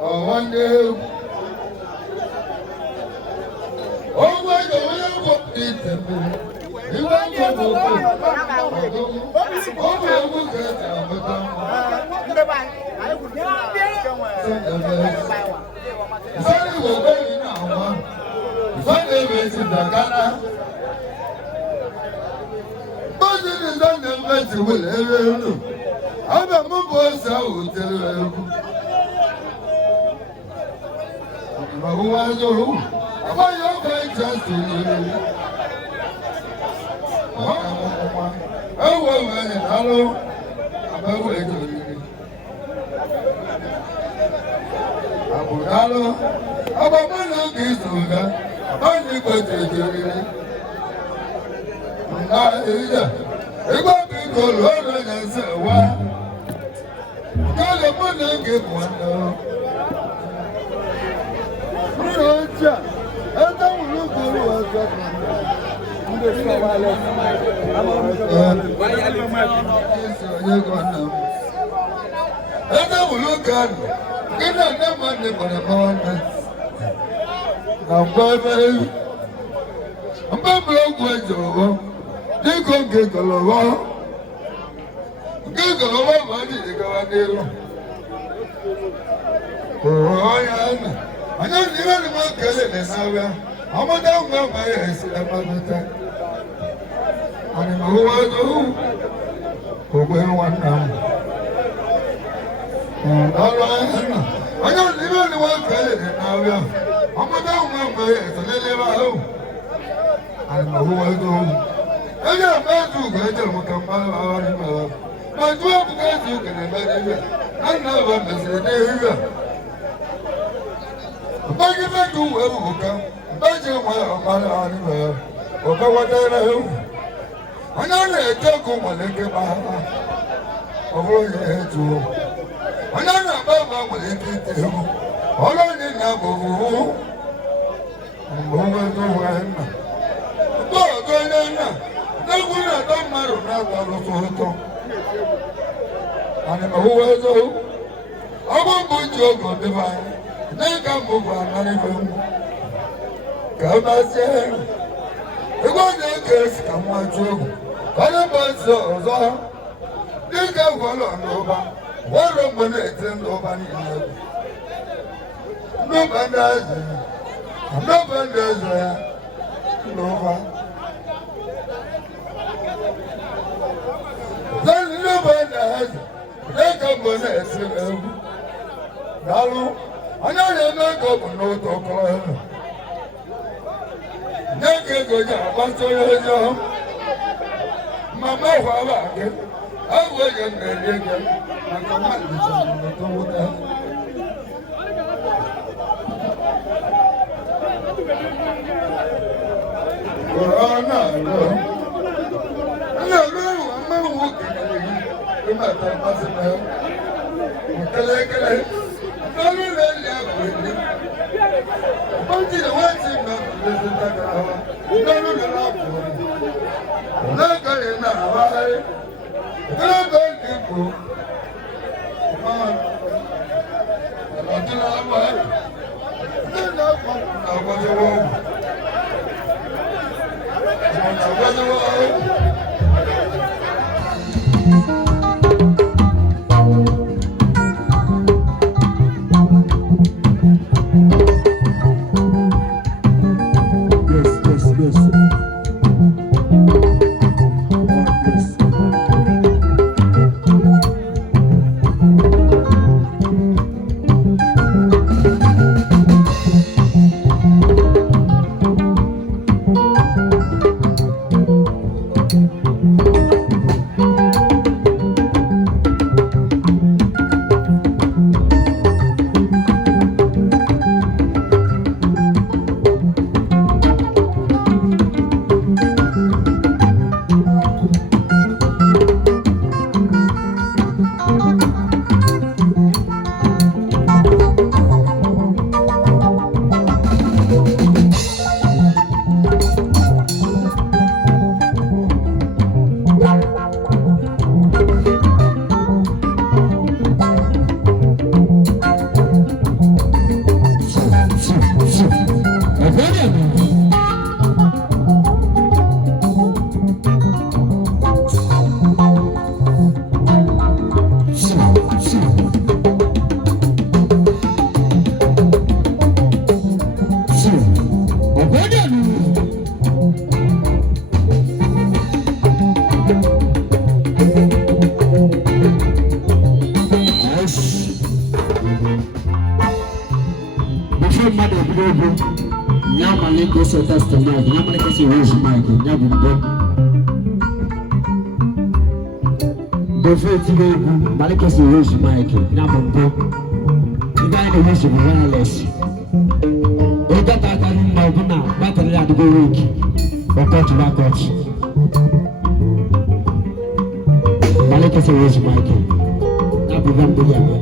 one day. Oh, my God, what did you do? You want to go? Oh, we'll get mmadụ ebido ego ya malike ose testimony ya malike ose rose mike ya bụ mbe dofe tibe egwu malike ose rose mike ya bụ mbe ndị anyị na-ewesi bụ wireless ịdọta aka gị mma ọbụna batrị ya adịgo wiki ọkọchị bakọchị malike ose rose mike ya bụ mbe ya bụ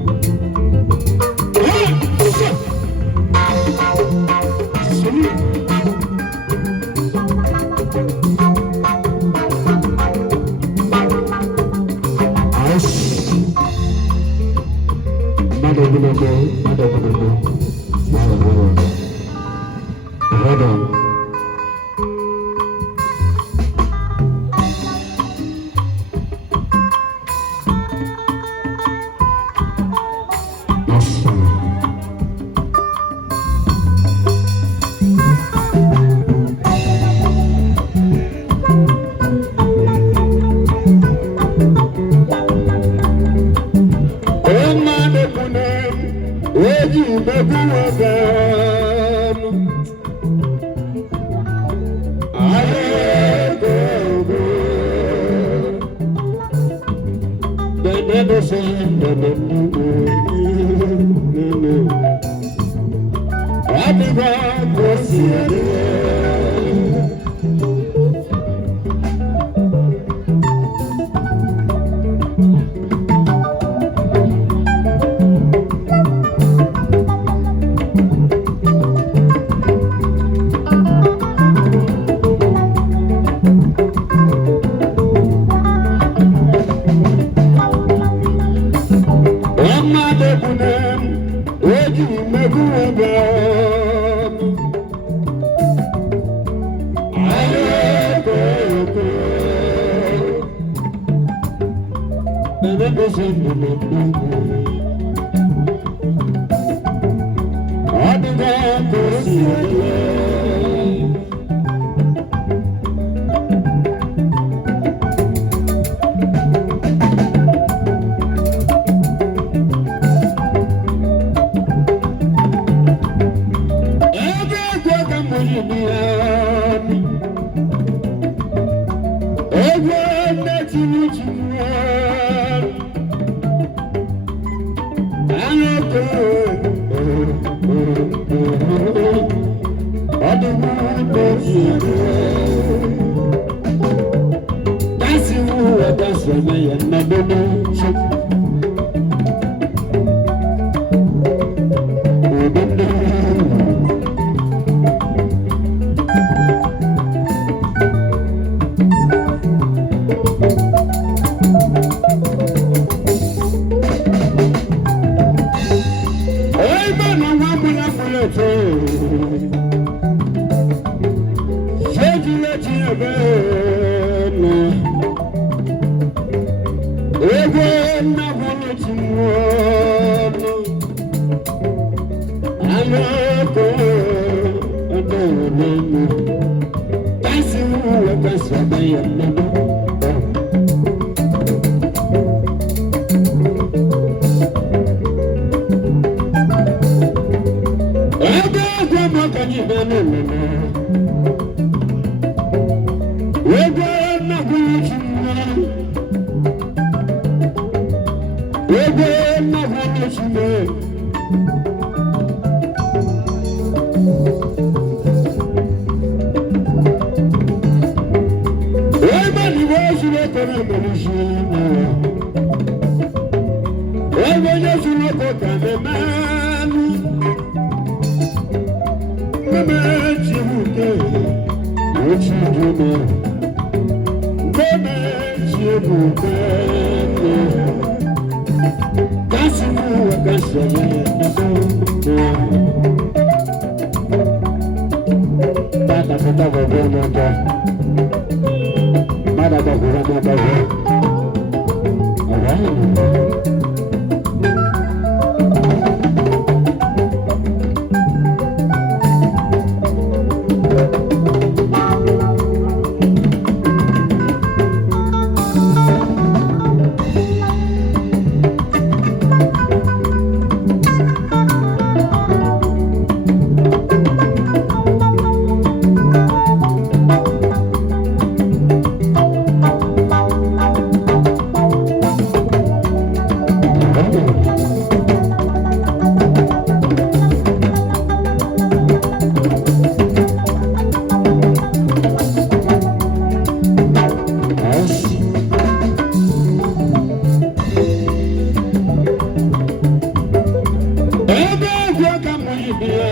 I'm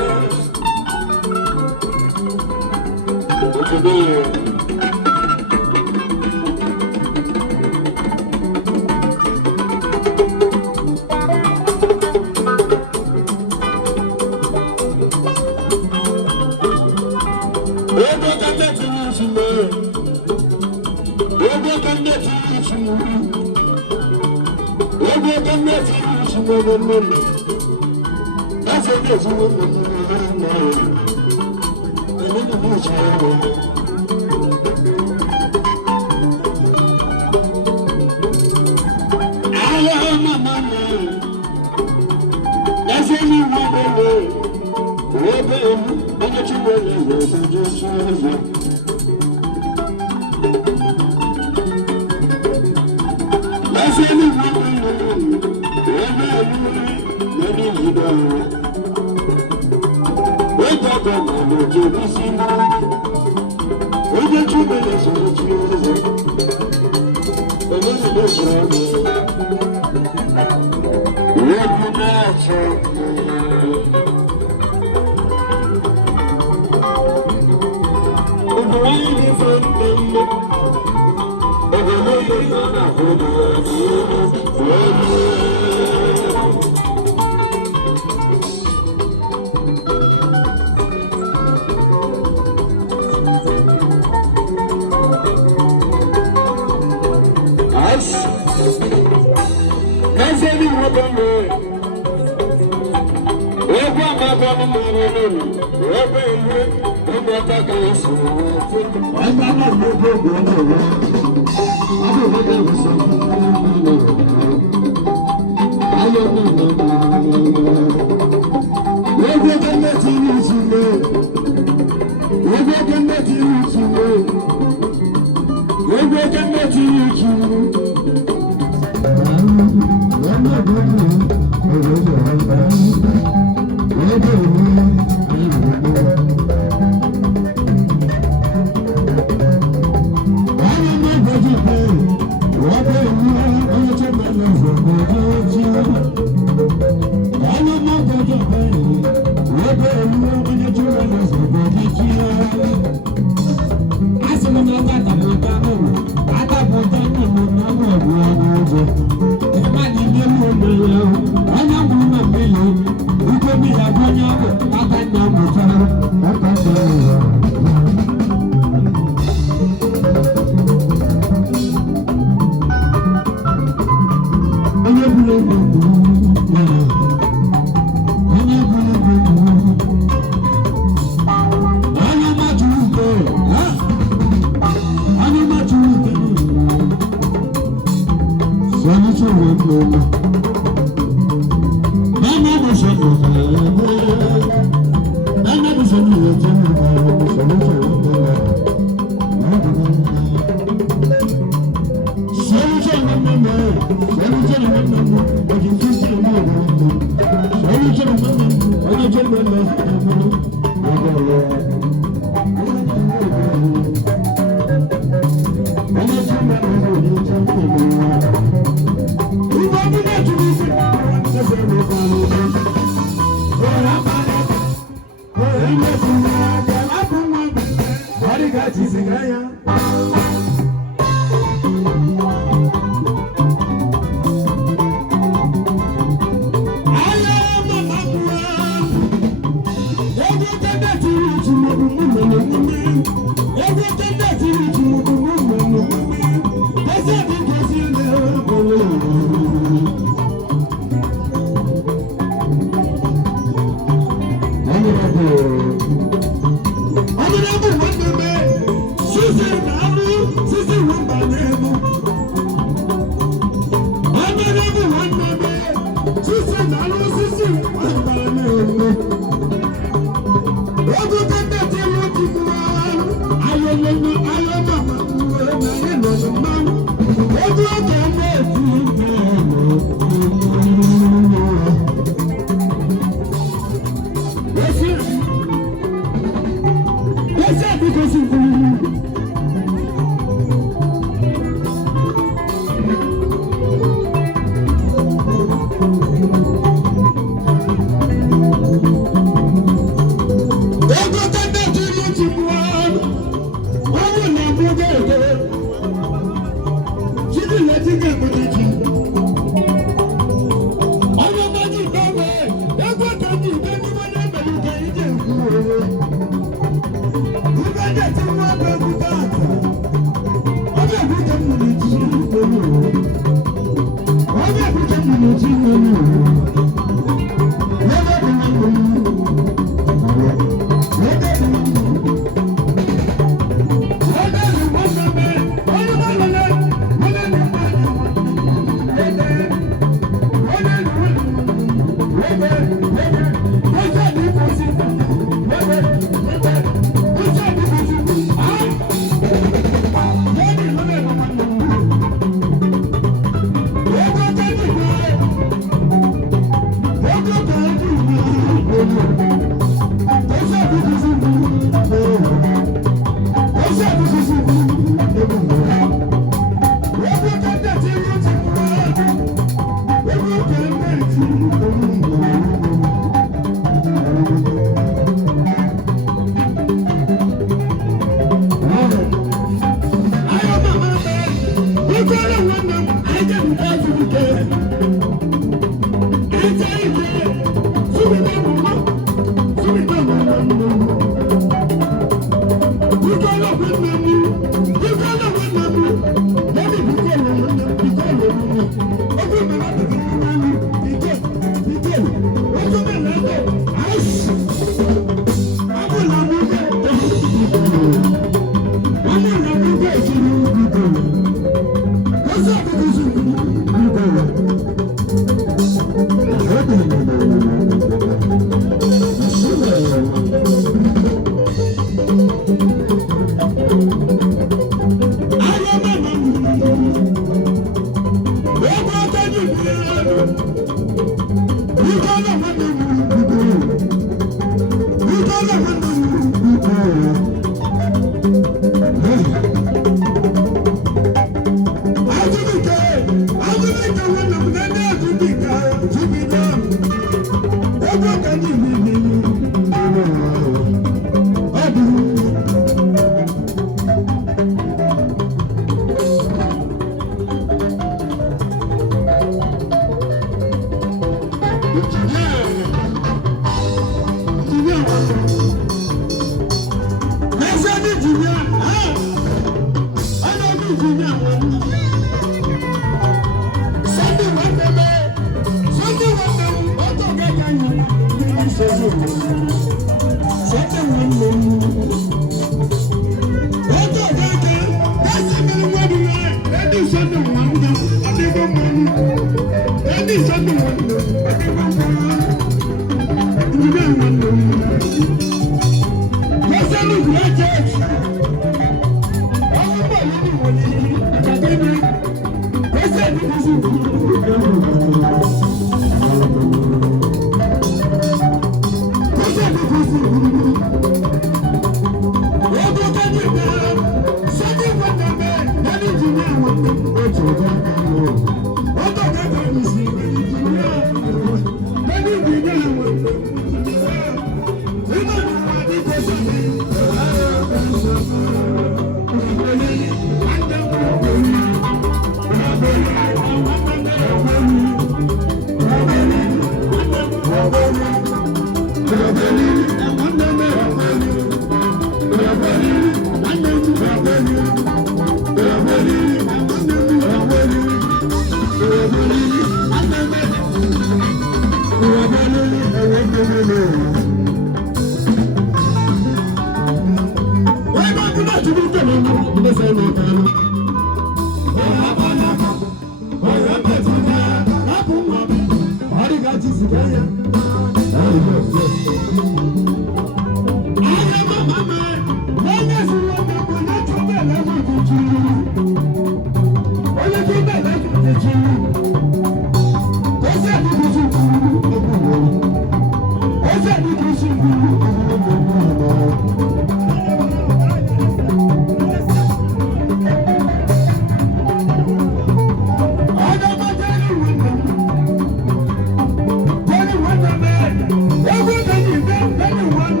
Everything you do, everyone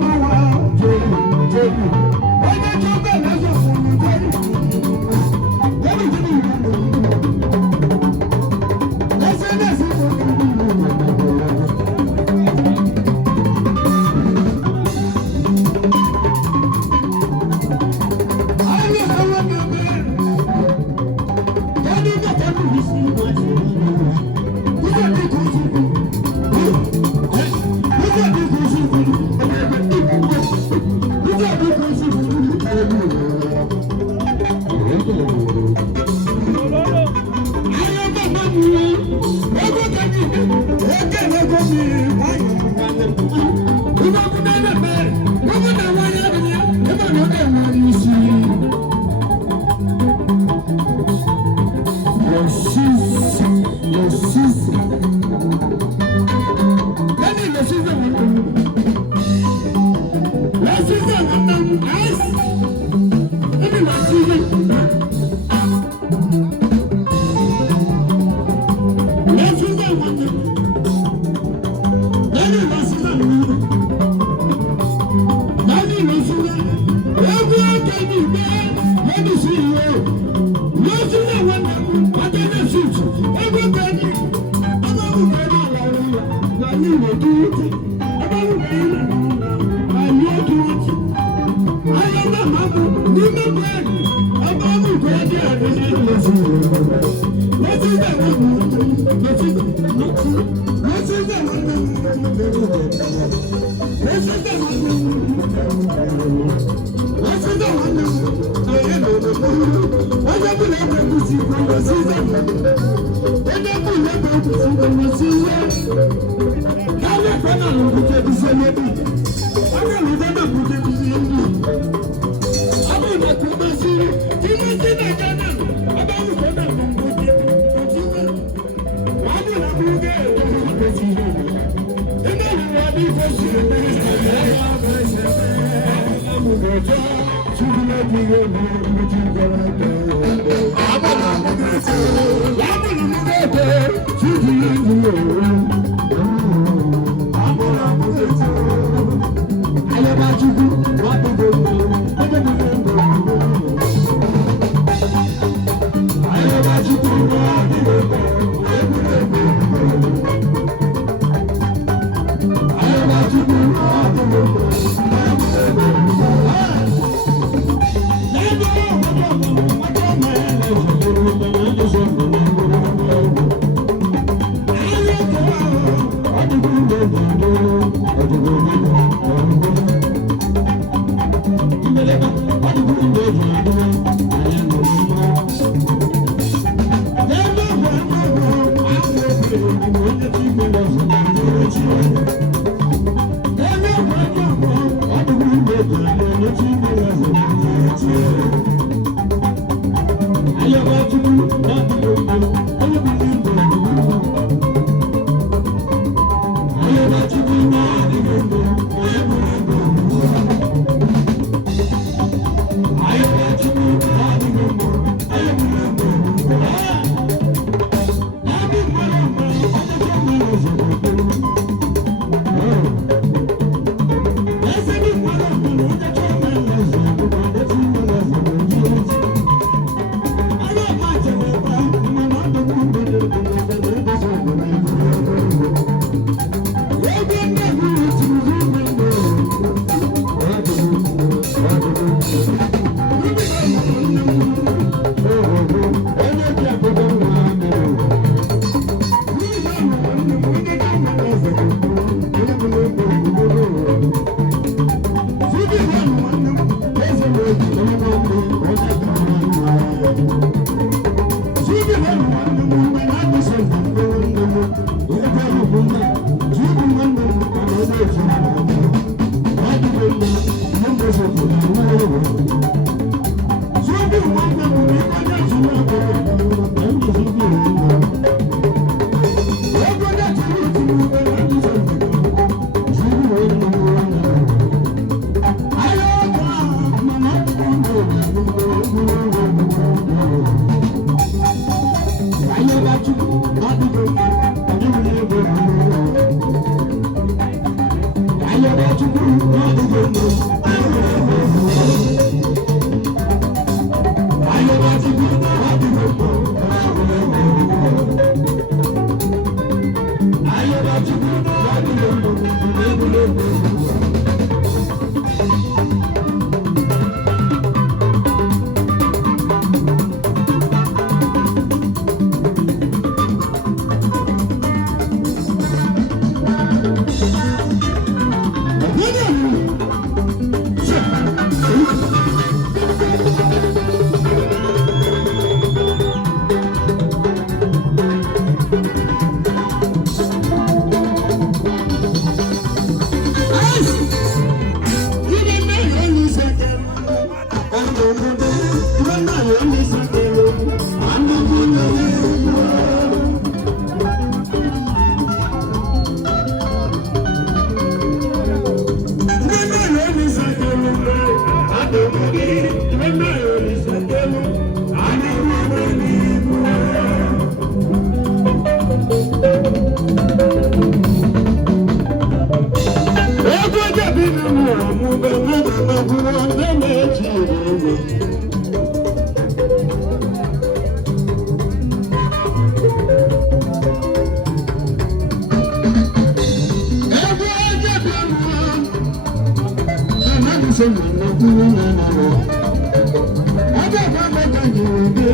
Thank you.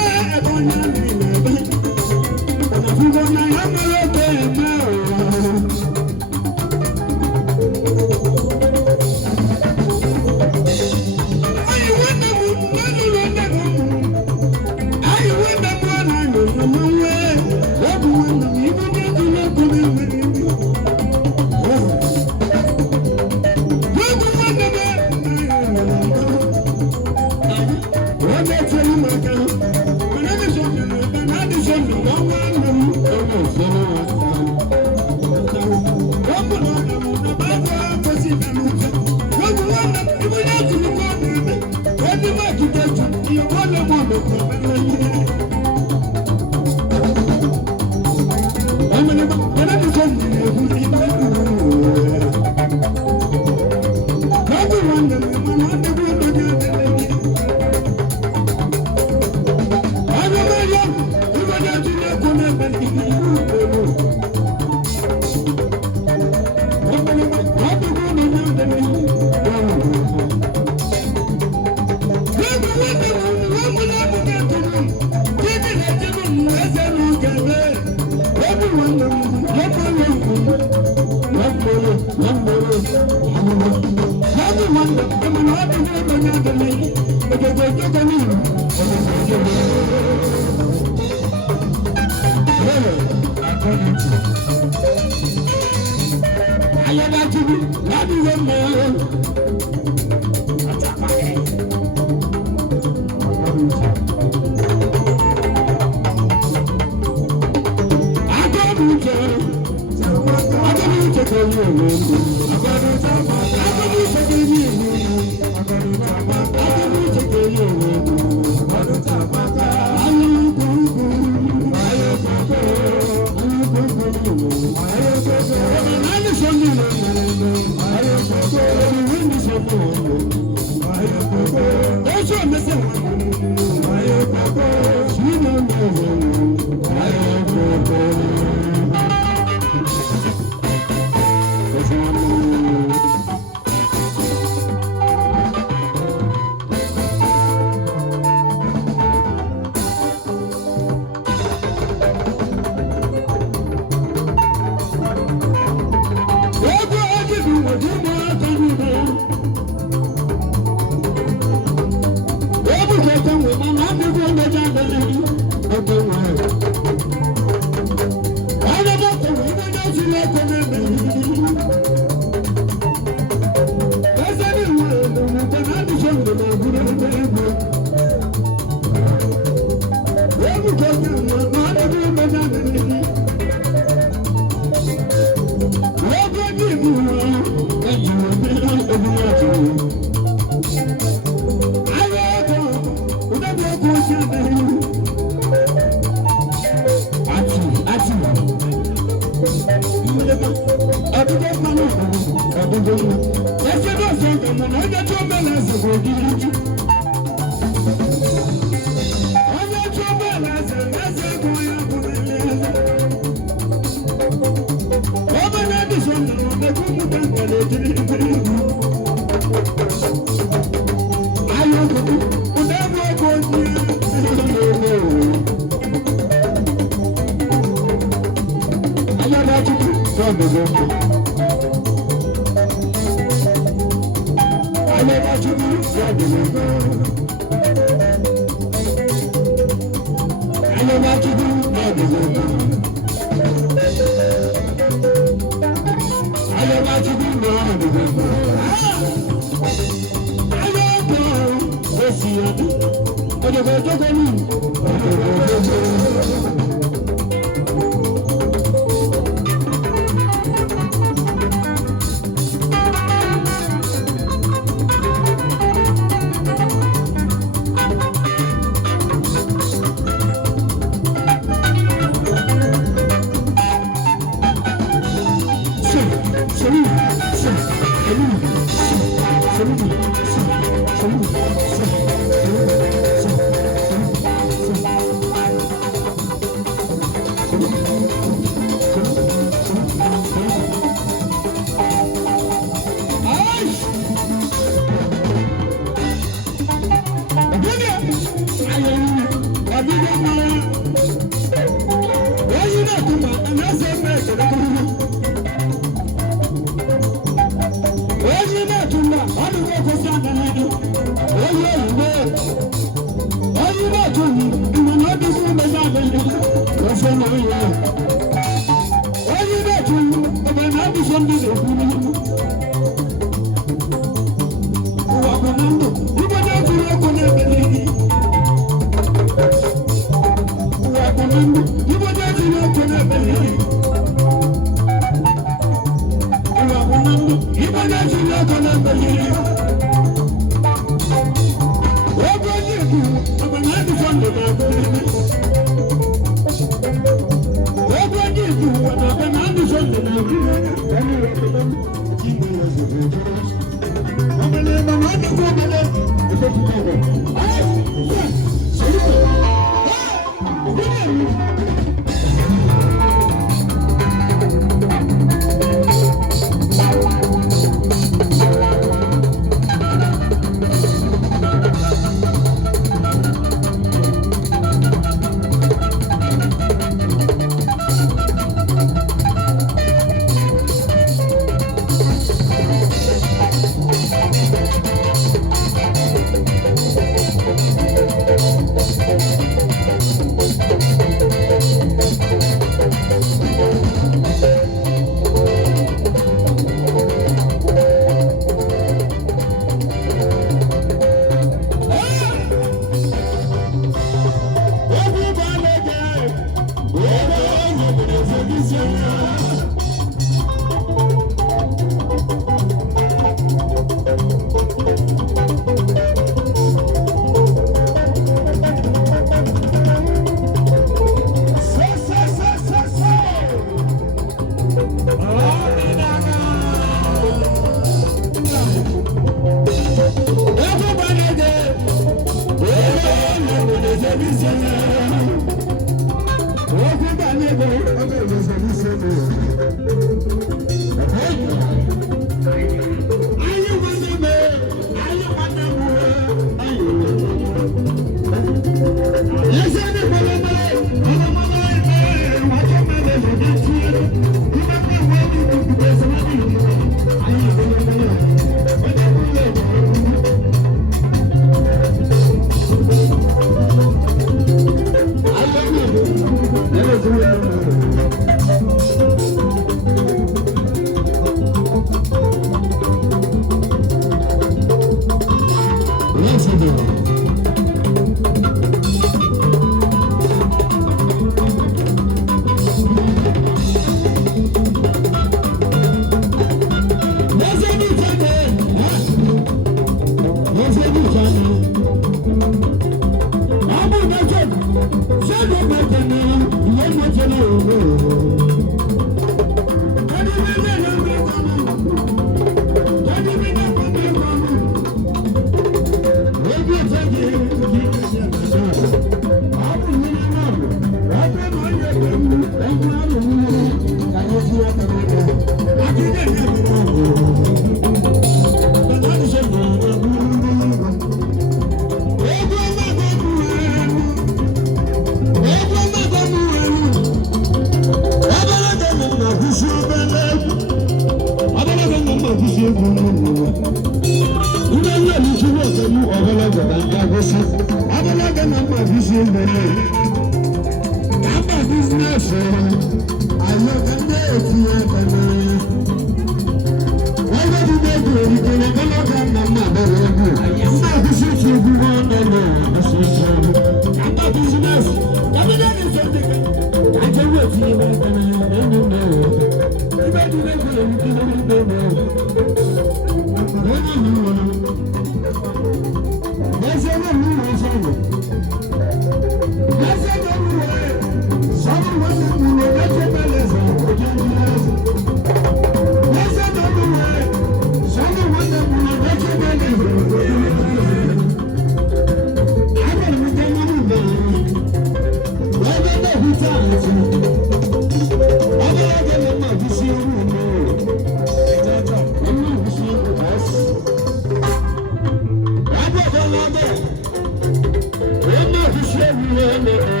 Thank you.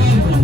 Thank you.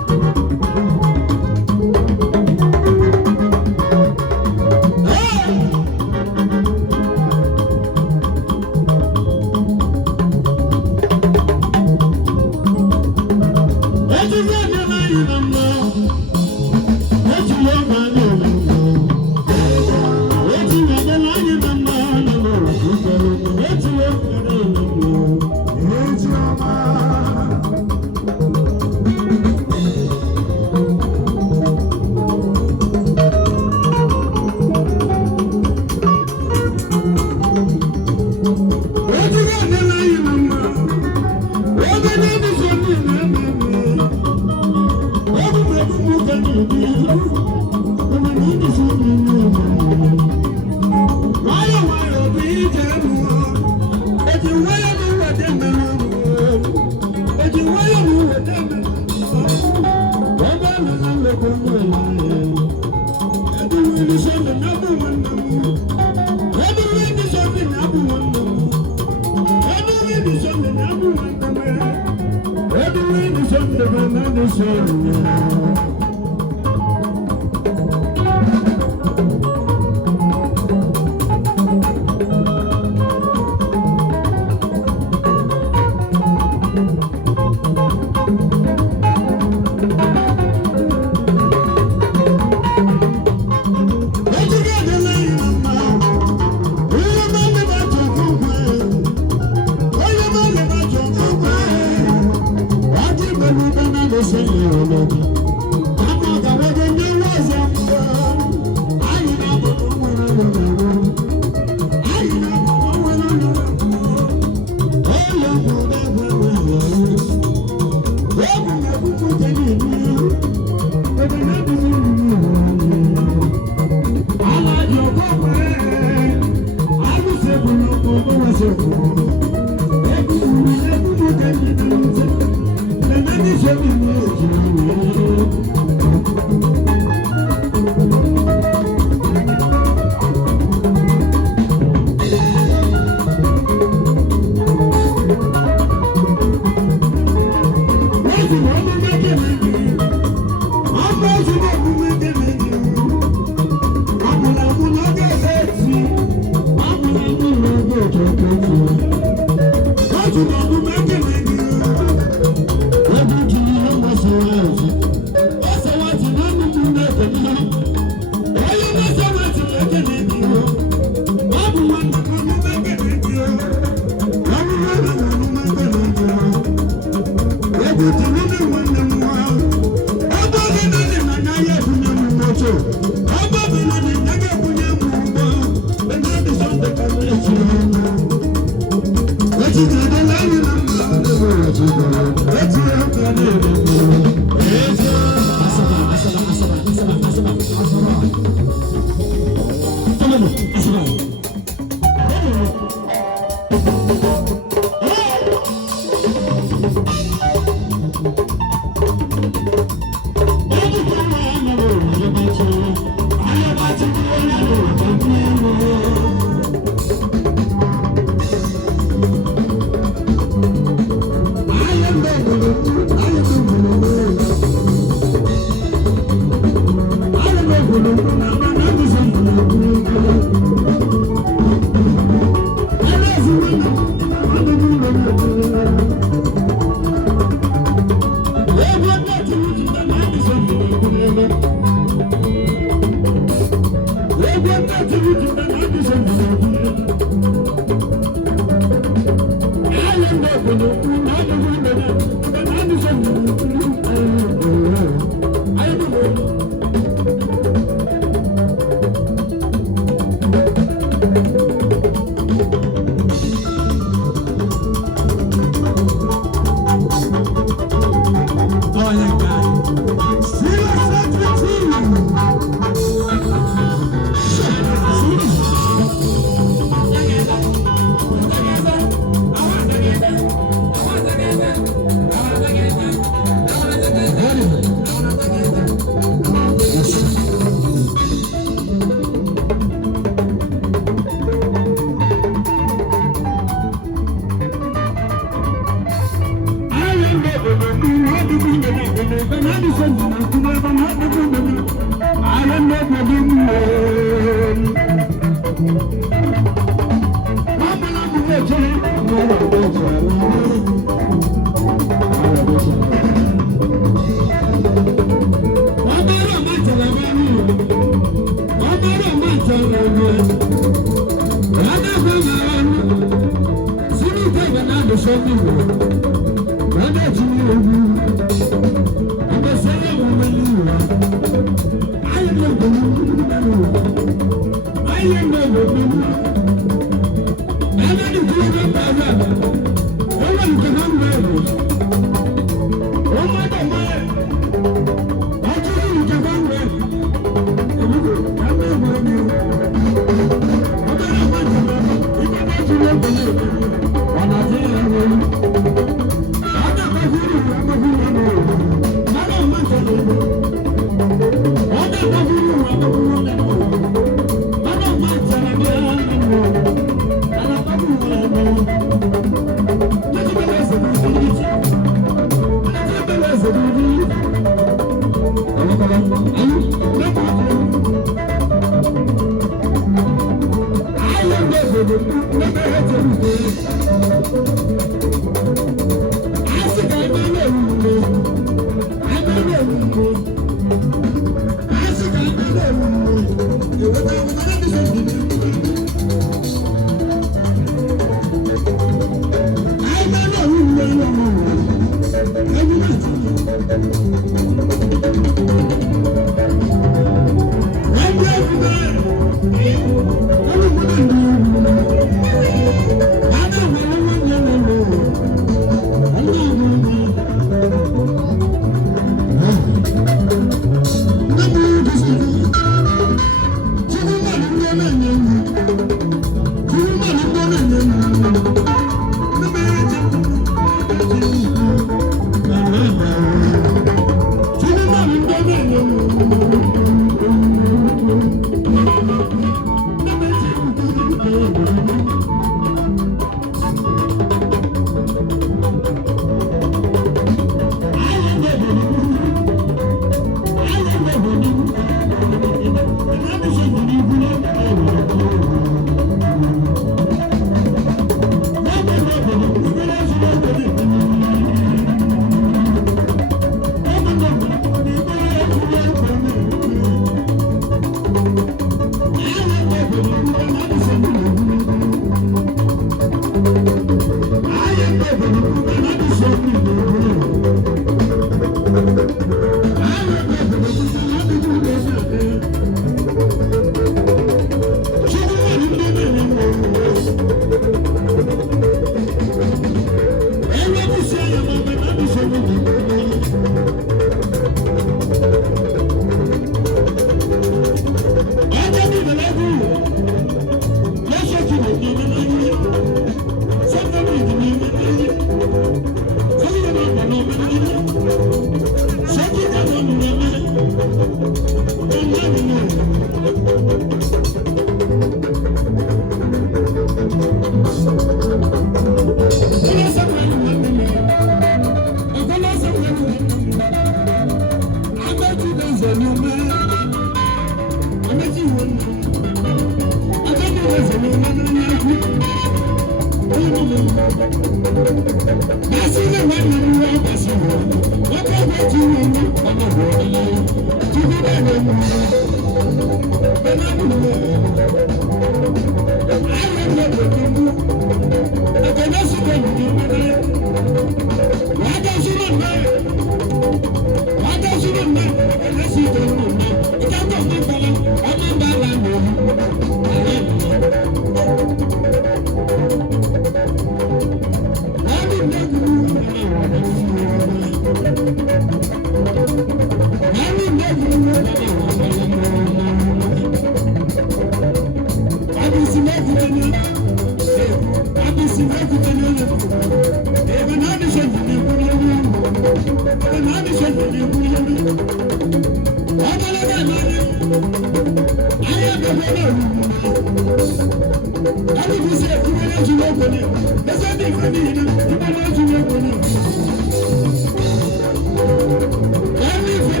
Every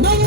No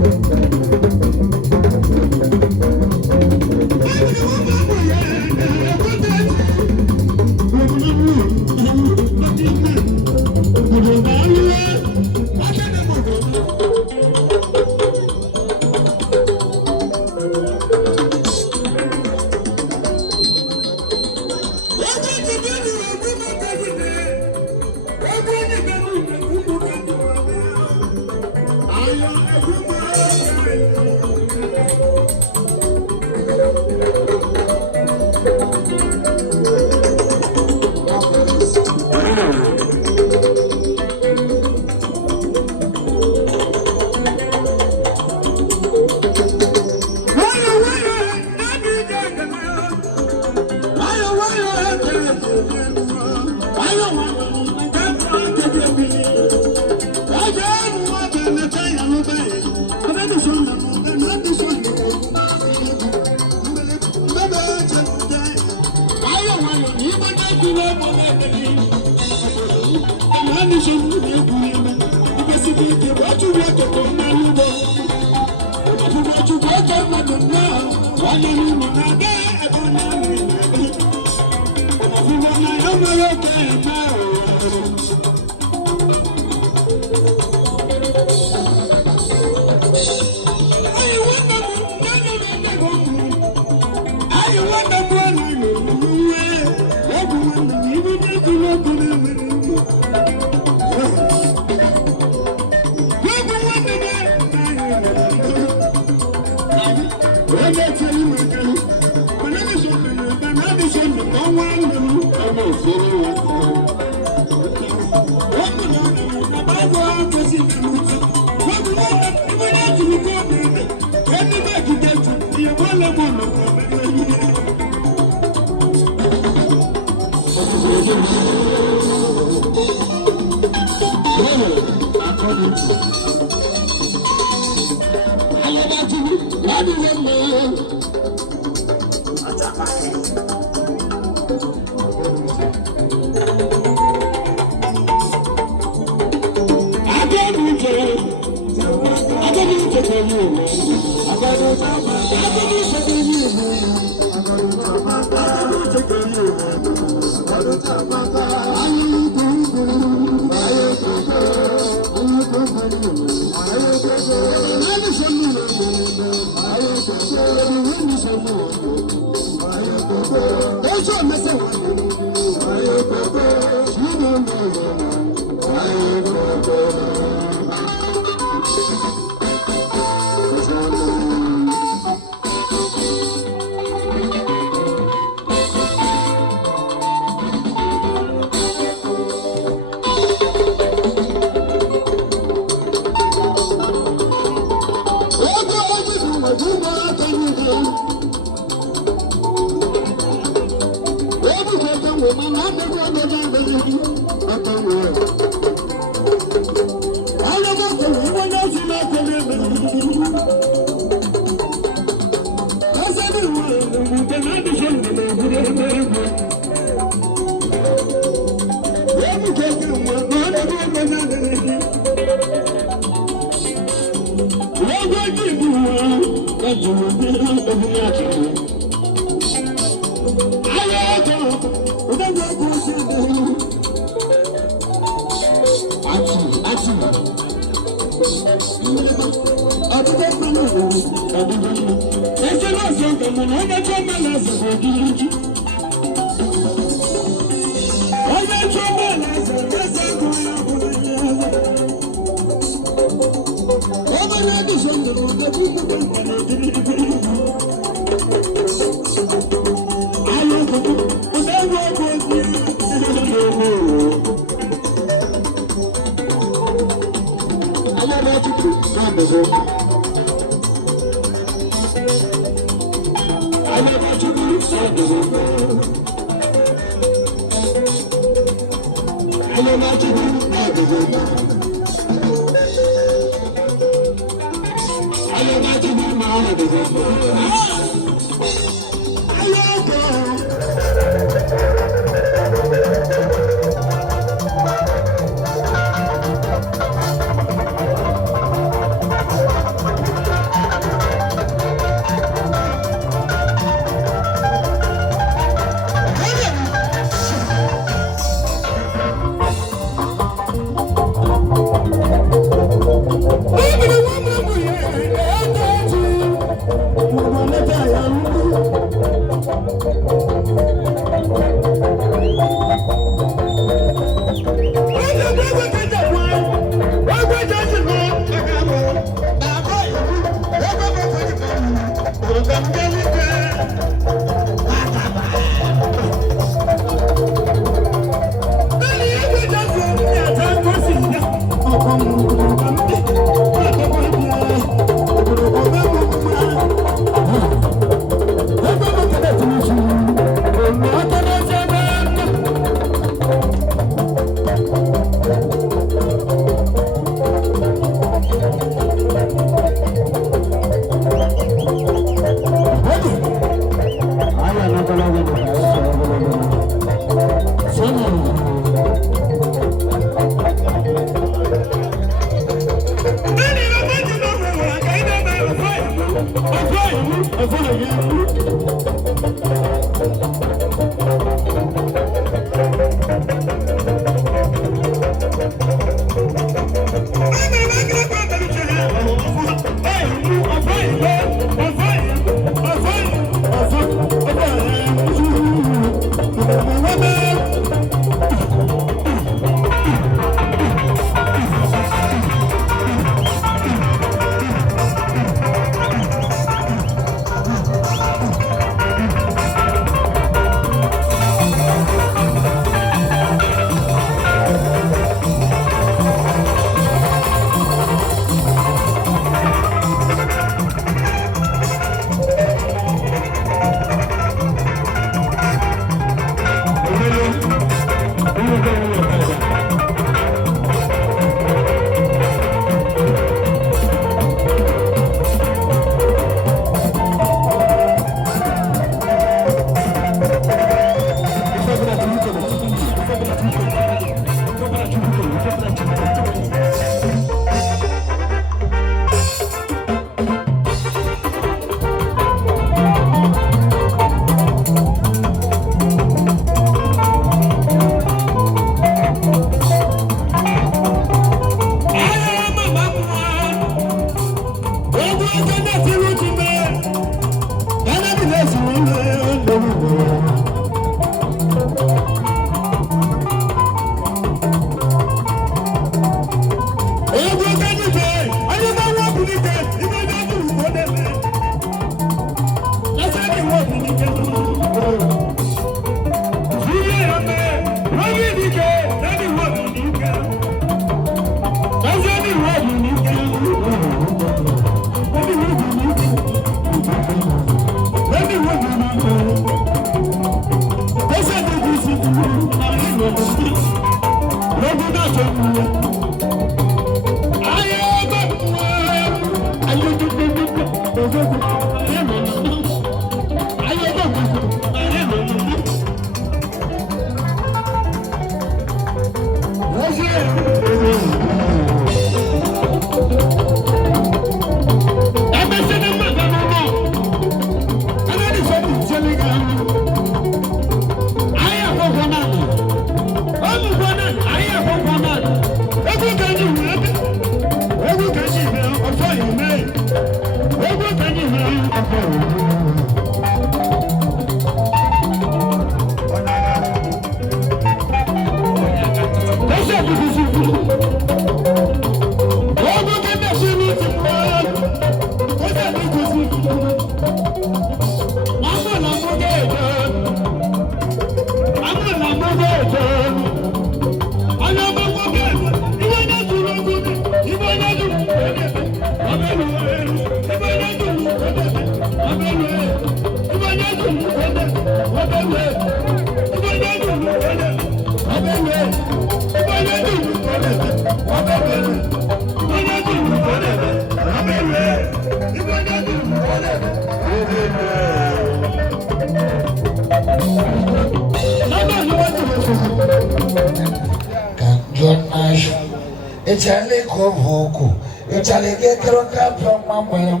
Echale kovuku, echale gekero kapyo mambo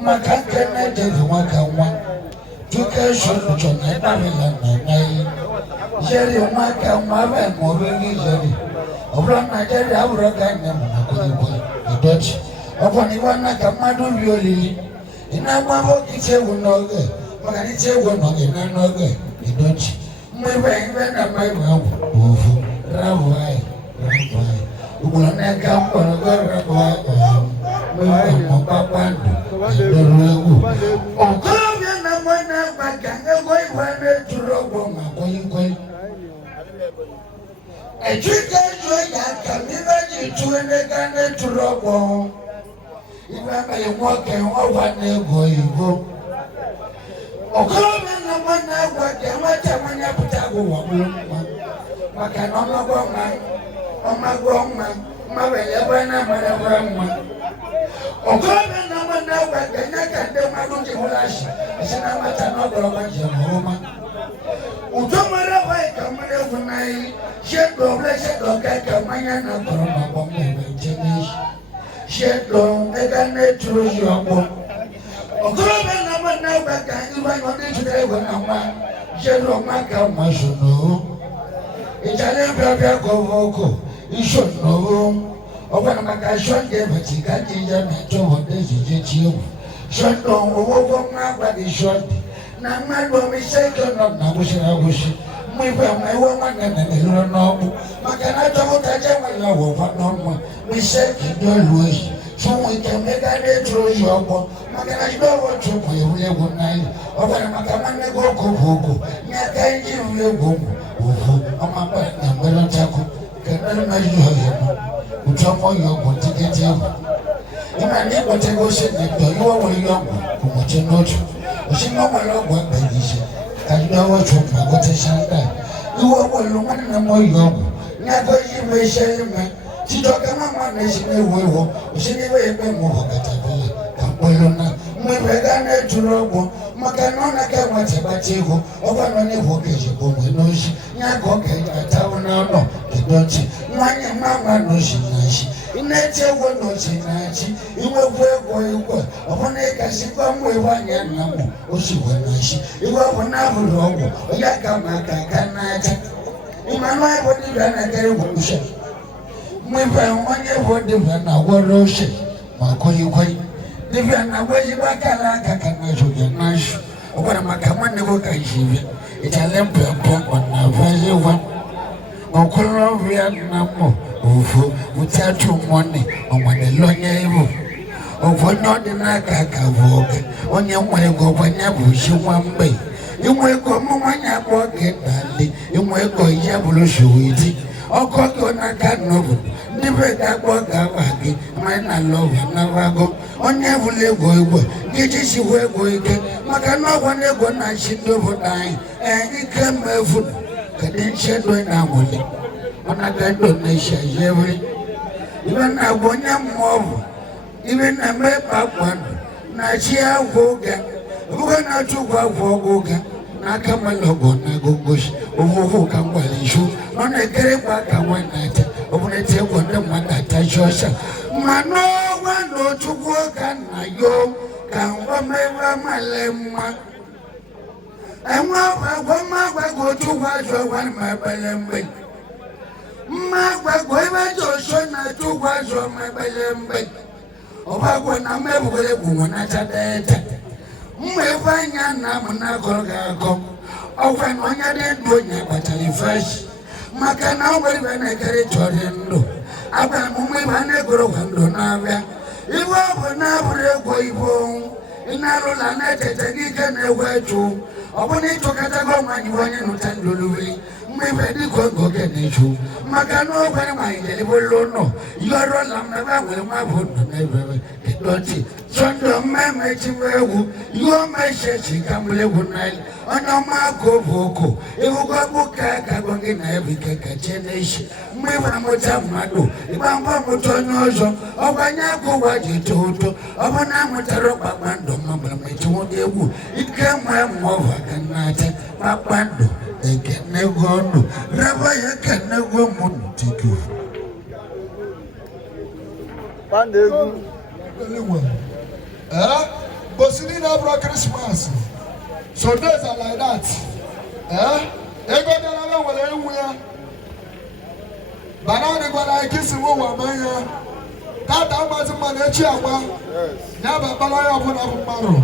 makaka na dedi wakawa tuka shuru chona babela na nai jeri maka mabe mobili jeri obra na jeri abura kanya mnakulipo idoti oponi wana kamadu violili ina mambo kiche unoge magani che unoge na noge idoti mwebe na maiwa ufu rawai Umulane kampana gara kwa mwa papandu dorogu okamya na mwana baganga koi wane turogo makoi ejika joya kamina jituene kane turogo ibanga yemwake wane goigo okamya na mwana baganga mwana putago wa muluma makanoma goma Omagoma, Mabella, Marabrama. Okona na mwana wa Kenya kande maduti hulashi. Sina matano kwa Jehova. Utomara wa kamare funai. Shedo bleshedo kaka manya na koroma bombe mteni. Shedo megane tuyobo. Okona na mwana wa Kenya wanyoni tudewa na mwa. Shedo maka mashuno. Itale bia kovoko. Isho no, over my shot gave a ticket and told the GTU. Shot on over my body shot. Now my body shaken up, now wishing I wish. We were my woman and the little no. My cannot talk that I love over no more. We said, don't wish. So we can make a day through your book. My cannot go what to play with one night. Over my command go cook. Naka you will go. On my back, I'm going to tackle. Kana na yoyo utomo yogo tiketi yangu imani kotego sheddo yo woyo kumotenoto ushimo malogo mbedishe kadidawo chuma koteshanda iwo wolumana na moyo ngako yiwe shelme titoka mama na shine wewo ushiniwe ebe mo katabele kabolona mwebegane turogo makanona kama tebatigo obanone vokeje bomwenoshi ngako katauna no kidonchi mwanya mama no shinashi inete wono shinashi iwe vwego obone kashikwa mwewanya namo oshiwenashi iwe bona burogo yakama kakanacha imana ebodi bana kere gusha mwewe wanye bodi bana woroshe makoyi Divya na wezi bakala kakanacho yanashu Okwana makamane koka ishive Italempe mpongo na vaze wan Okolo Vietnamo Ufu Mutatu mwone Omwane lonye ivu Ofonode na kakavoke Onye mwego wanyabushi wambe Imwego mwanya boke dali Imwego yabulo shuwiti Okoko na kanobu Nipeka boka waki Maina lowe na wago Onye vule goigwe Giti shiwe goike Makano wane go na shindo vodai Ike mefu Kadin shedwe na wuli Onagado na sheyewe Iwe na gonya mwovu Iwe na mepa kwanu na chia goga buga na chukwa goga na kama logo na gogosh ovuvu kangwalishu ona kere kwa kangwanata obunete gonda makata shosha mano wando chukwa kana yo kangwa mewa malema emwa go chukwa jo wan mabalembe go ibajo shona chukwa jo mabalembe obagwa na mebugere gumona chadete mwefanya na munakoga ko ofan onya de donya batali fresh makana obere bana kare chorendo aba mumwe bana goro kwando nabya ibo bona bure ko ibo inalo la na tete gikene wetu obone tokata ko manyi wanya no tandoluli mwebedi ko gokene chu makana obere maingeli bolono yoro la mba ngwe mabono na bebe doti sondo meme chiwewu yo meshe chikamule kunali ona mako boko evuko bukaka konge na ebikeka cheneshi mwiba motamado ibamba mutonyozo obanya ko wajitoto obona mutaro babando mabla mechudewu ikemwe mova kanate babando ekene gono raba yakene go muntiku Pandegu Bosini na bro Christmas. So days are like that. Ego de la wale ewu. Bana ni gwa like kisi wo wa manya. Tata amazi mana echi agba. Na baba la ya obuna maro.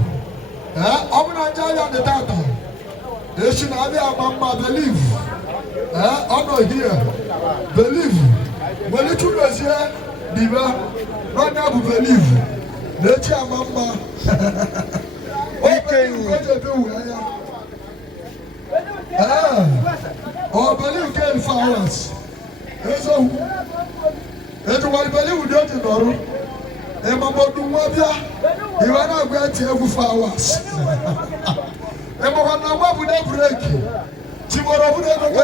Obuna nja ya de tata. Echi na abi amama believe. Ono here. Believe. When you choose here, diva. Not now believe. Lechi amama. Okay, you got to do oh, believe came for us. So, everyone believe we don't know. And Mamma do Wabia, you are not going to have flowers. And Mamma would never break you. Tomorrow would never go.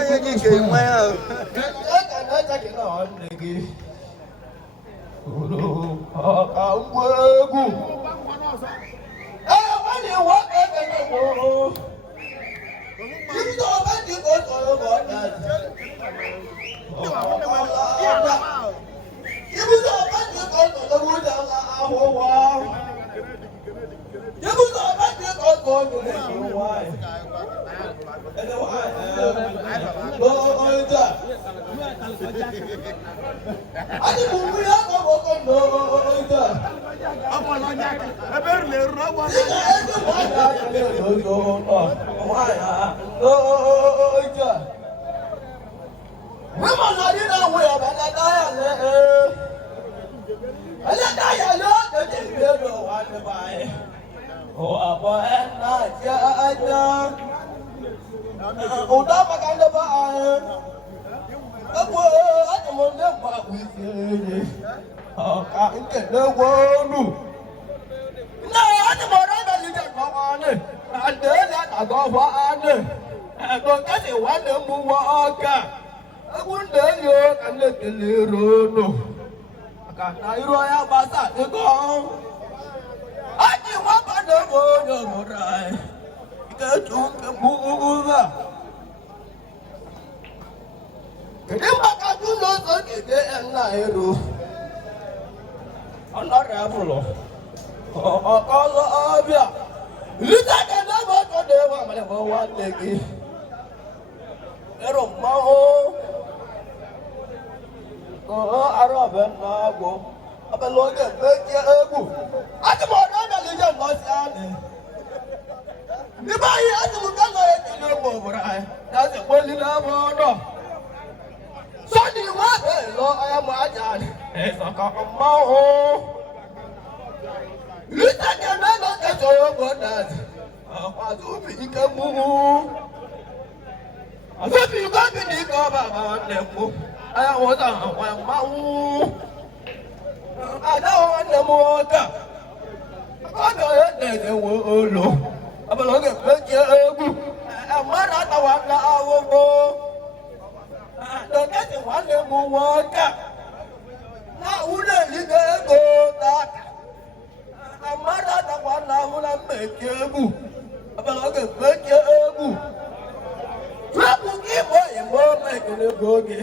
egwu abalaga meke egwu tupu gị bụ igbo mekele oge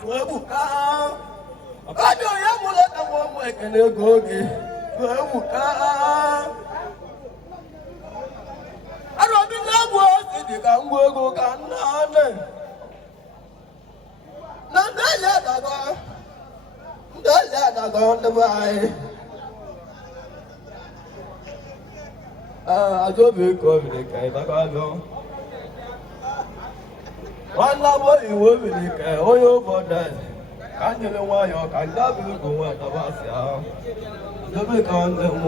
tupu ka ọkọdị onye mụrụ ka nwa ụmụ ekele oge tupu ka arọbi na-egwu osi dị ka ngwa ego ka nna nne na ndị eli adago ndị be anyị Ajobi kọbiri ka ịdagago nwanne abụọ iwu obiri ka onye ụfọdụ ka nyere nwayọọ ka ndị abụ ego nwa tabasị ahụ dobe ka nwanne m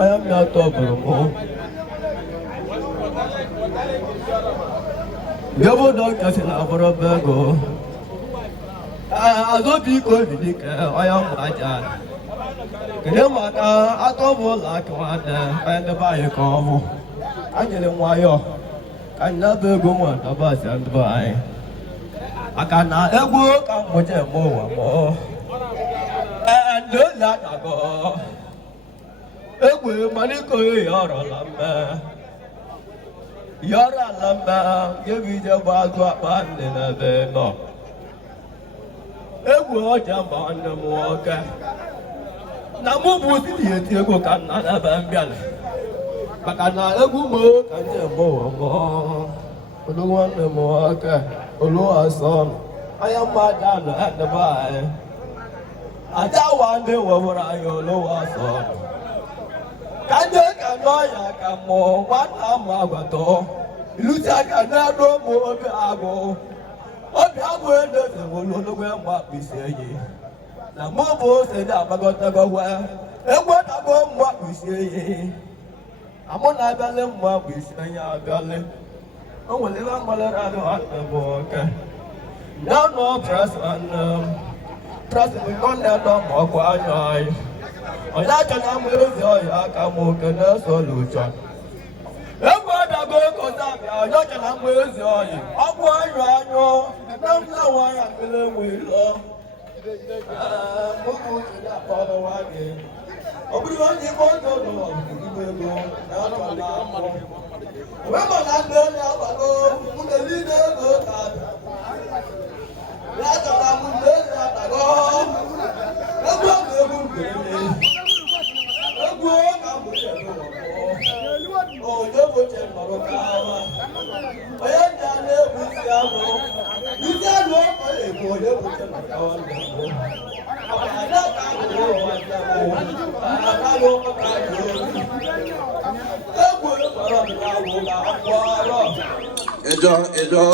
anya mmiri atọ bụrụ m Gabo dọkịta si na abụrụ bụ ego Ajobi kọbiri ka onye mgbaja kedu maka atọ bụ ụlọ akụ nwanne ndị be anyị ka ọ bụ anyere nwayọọ ka anyị na-abụ ego nwa tabasị ndị be anyị maka na egwu ka mmụje eme ụwa mụọ ndị oli adago egwu mana iko ya ọrọla mme ya ọrọla mme gebe ije bụ azụ akpa ndị n'ebe nọ egwu ọja mba nwanne m nwoke na mụ bụ osiri eti ego ka nna n'ebe mbịala maka na egwu m ka ndị eme ụwa mụọ olu nwanne m nwoke olu asọ anya mmadụ anọ edebe anyị aja wa ndị wewere anyị olu asọ ka ndị ka n'ọya ka mụọ nwanna m agwatọ ilusi aka n'elu ụmụ obi agụ edozewolu ologwe mgba mkpịsị enyi na mụ bụ ose dị agbagọtago wee egwetago mgba mkpịsị enyi amụ na-abịalị mgba mkpịsị enyi abịalị o nwere ebe mgbalịrị adị nwanne m nwoke ya nọ president nọ ma ọkwa anya anyị onye aka na amụ ezi ọhịa aka m oke na-eso n'ụjọ egwu adago ego zabịa onye ọcha na amụ ezi ọhịa ọgwụ anyụ anyụ na mmanwụ anya mmiri enwe ilo ọ bụrụ onye ime ọjọ nọ igbe ego na-achọ na afọ wema na ndị onye agbago nwunye niile ego na-abịa ya chọrọ m ndị ezi adago egwu ọgụ egwu mberede egwu ka mgbe onye boche nọrọ ka awa onye ndị a na-egwu isi anụ ọ na-egwu onye boche nọrọ ka awa Ejo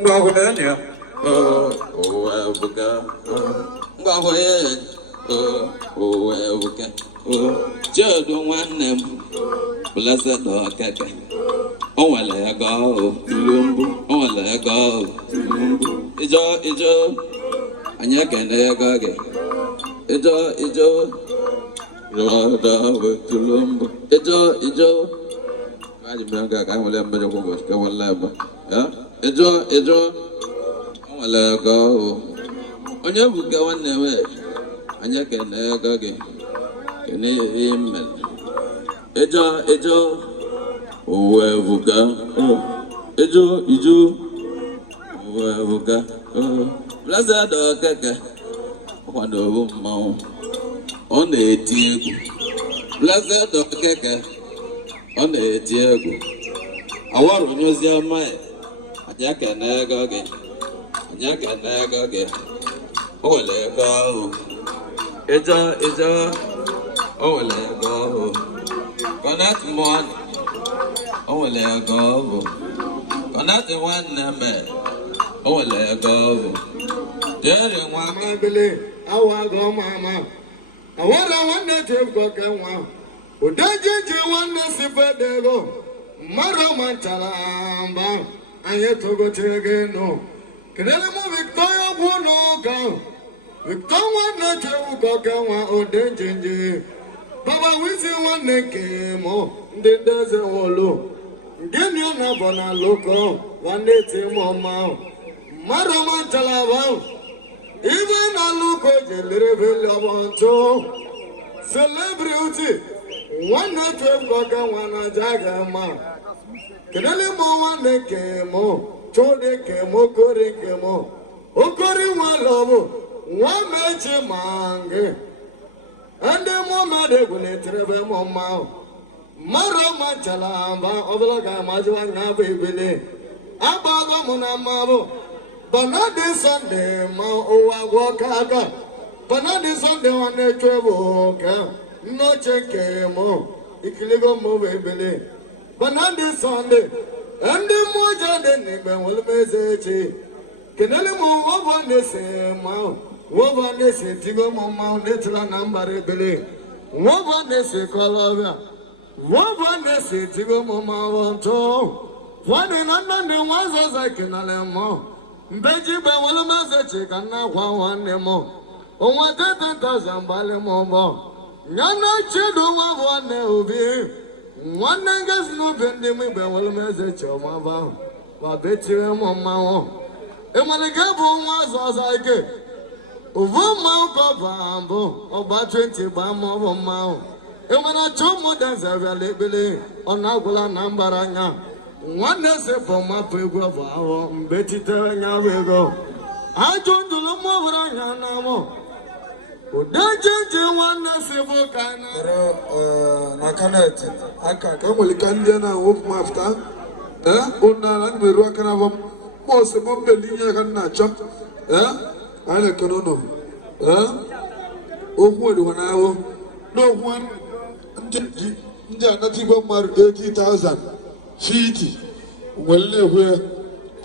ngwahwenye owebuka ngwahwenye owebuka chedo nwanne m blessed okeke o nwere ego tulumbu o nwere ego tulumbu ijo anyị ekene ego gị ijo rọda tulumbu ijo kaji mbenga ka nwere mbejo kwa ka wala ba ya ijo o nwere ego onye buka nwanne we anyị ekene ego gị kene email ijo owebuka ijo owebuka blessed okeke ọkwado bụ mmanwụ ọ na-eti egwu blessed okeke ọ na-eti egwu awarụ nyozi ọma ya anyị ekene ego gị o nwere ego ahụ ijo o nwere ego ahụ connect money o nwere ego ahụ connect nwanne me o nwere ego ahụ jere nwa mabili awago mama awara nwanne jebgo ke nwa udejiji nwanne si fedego mmadụ machara mba anyị togotere gị nụ kelele mụ Victoria gwụ n'ụka Victor nwanne jebgo ke nwa udejiji baba wisi nwanne ke mụ ndị ndeze wolo gịnị ọ na-abọ na loko nwanne timọma mmadụ machara mba ibe na loko jelere vele ọbọchọ celebrity nwanne otu egwu ọga nwa na aja ga-ama kedele m nwanne nke m chụdị nke m okori nke m okori nwalọbụ nwa mechi ma gị ndị mmadụ egwu na-eterebe m mmanwụ mmadụ ọma nchalaba ọbụla ga-amajiwa anya bụ ebele agbago m na mmanwụ banadi sọnde ma ụwa gwọ ka aka banadi sọnde nwanne chụbụ ka nnoche nke m ikiligo m bụ ebele banadi sọnde ndị mmụọ dị n'igbe nwere m eze echi kenele m wọbọ na-ese mmanwụ wọbọ na-ese tigo m mmanwụ na-etila na mbara ebele wọbọ na-ese kọlọbịa wọbọ na-ese tigo m mmanwụ ntụ nwanne na nna ndị nwa zọza kenale mmụọ mbeji igbe nwere m eze chi ka nna gwa nwanne m onwe 10,000 gbalị m ụgbọ nyana chidu nwa bụ nwanne obi nwanne ngezi n'ubi ndị m igbe nwere m eze chi ọma bụ ahụ ma betire m mmanwụ ịmalike bụ nwa zọza ike uvu mmanwụ kọba mbụ ọgba 20 gba m bụ mmanwụ ịmana chụ ụmụ dezebịala ekpele ọ na-agwụla na mbara anya nwanne sepụ mapụ egwu ọbụ ahụ mgbe chitere nya bụ ego ajụ ndụlụ m ọbụrụ anya na mụ ụdị jinji nwanne sepụ ka na kanet aka ka nwere ka ndị na-awụpụ mafta ụnara mmerụ aka na bọm mọsụ m mbeli ihe ka nna achọ anyị na-ekene ụnụ okwu ediwa na ahụ n'okwu ndị anata igwe mmadụ 80,000 50 nwere na-ekwe ya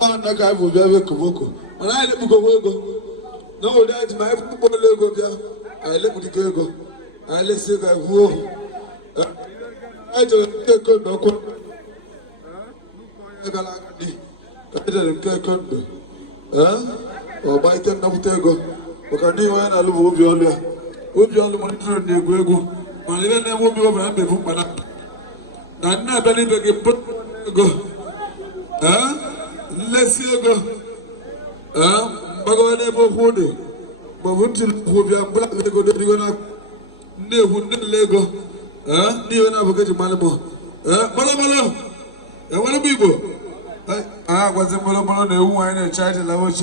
ọ na ka anyị bụ bịa ebe koboko mana anyị lekpugowo ego na obodo anyị ma anyị kpụkpọla ego bịa anyị lekpudigo ego anyị lesi ego anyị kwuo okwu anyị jere nke ekondo ọkwa gara aga dị anyị jere nke ekondo ọgba ike nnapụta ego maka n'ihi onye na-alụ bụ obi ọlụ ya obi ọlụ malitere na-egwu egwu mana ihe na-enwe obi ọbara mmefu mkpana na nne abịa n'ibe gị ego nlesi ego mgbagawa n'ebe okwu dị maọbụ ntụli okwu bịa mgbụla ego dịgo na ndị ekwu ndị nle ego n'ihe na-abụghị eji malụ mụ malụ enwere m igbo agwazi mmalụ na ewu anyị na-eche anyị dị lawa ochie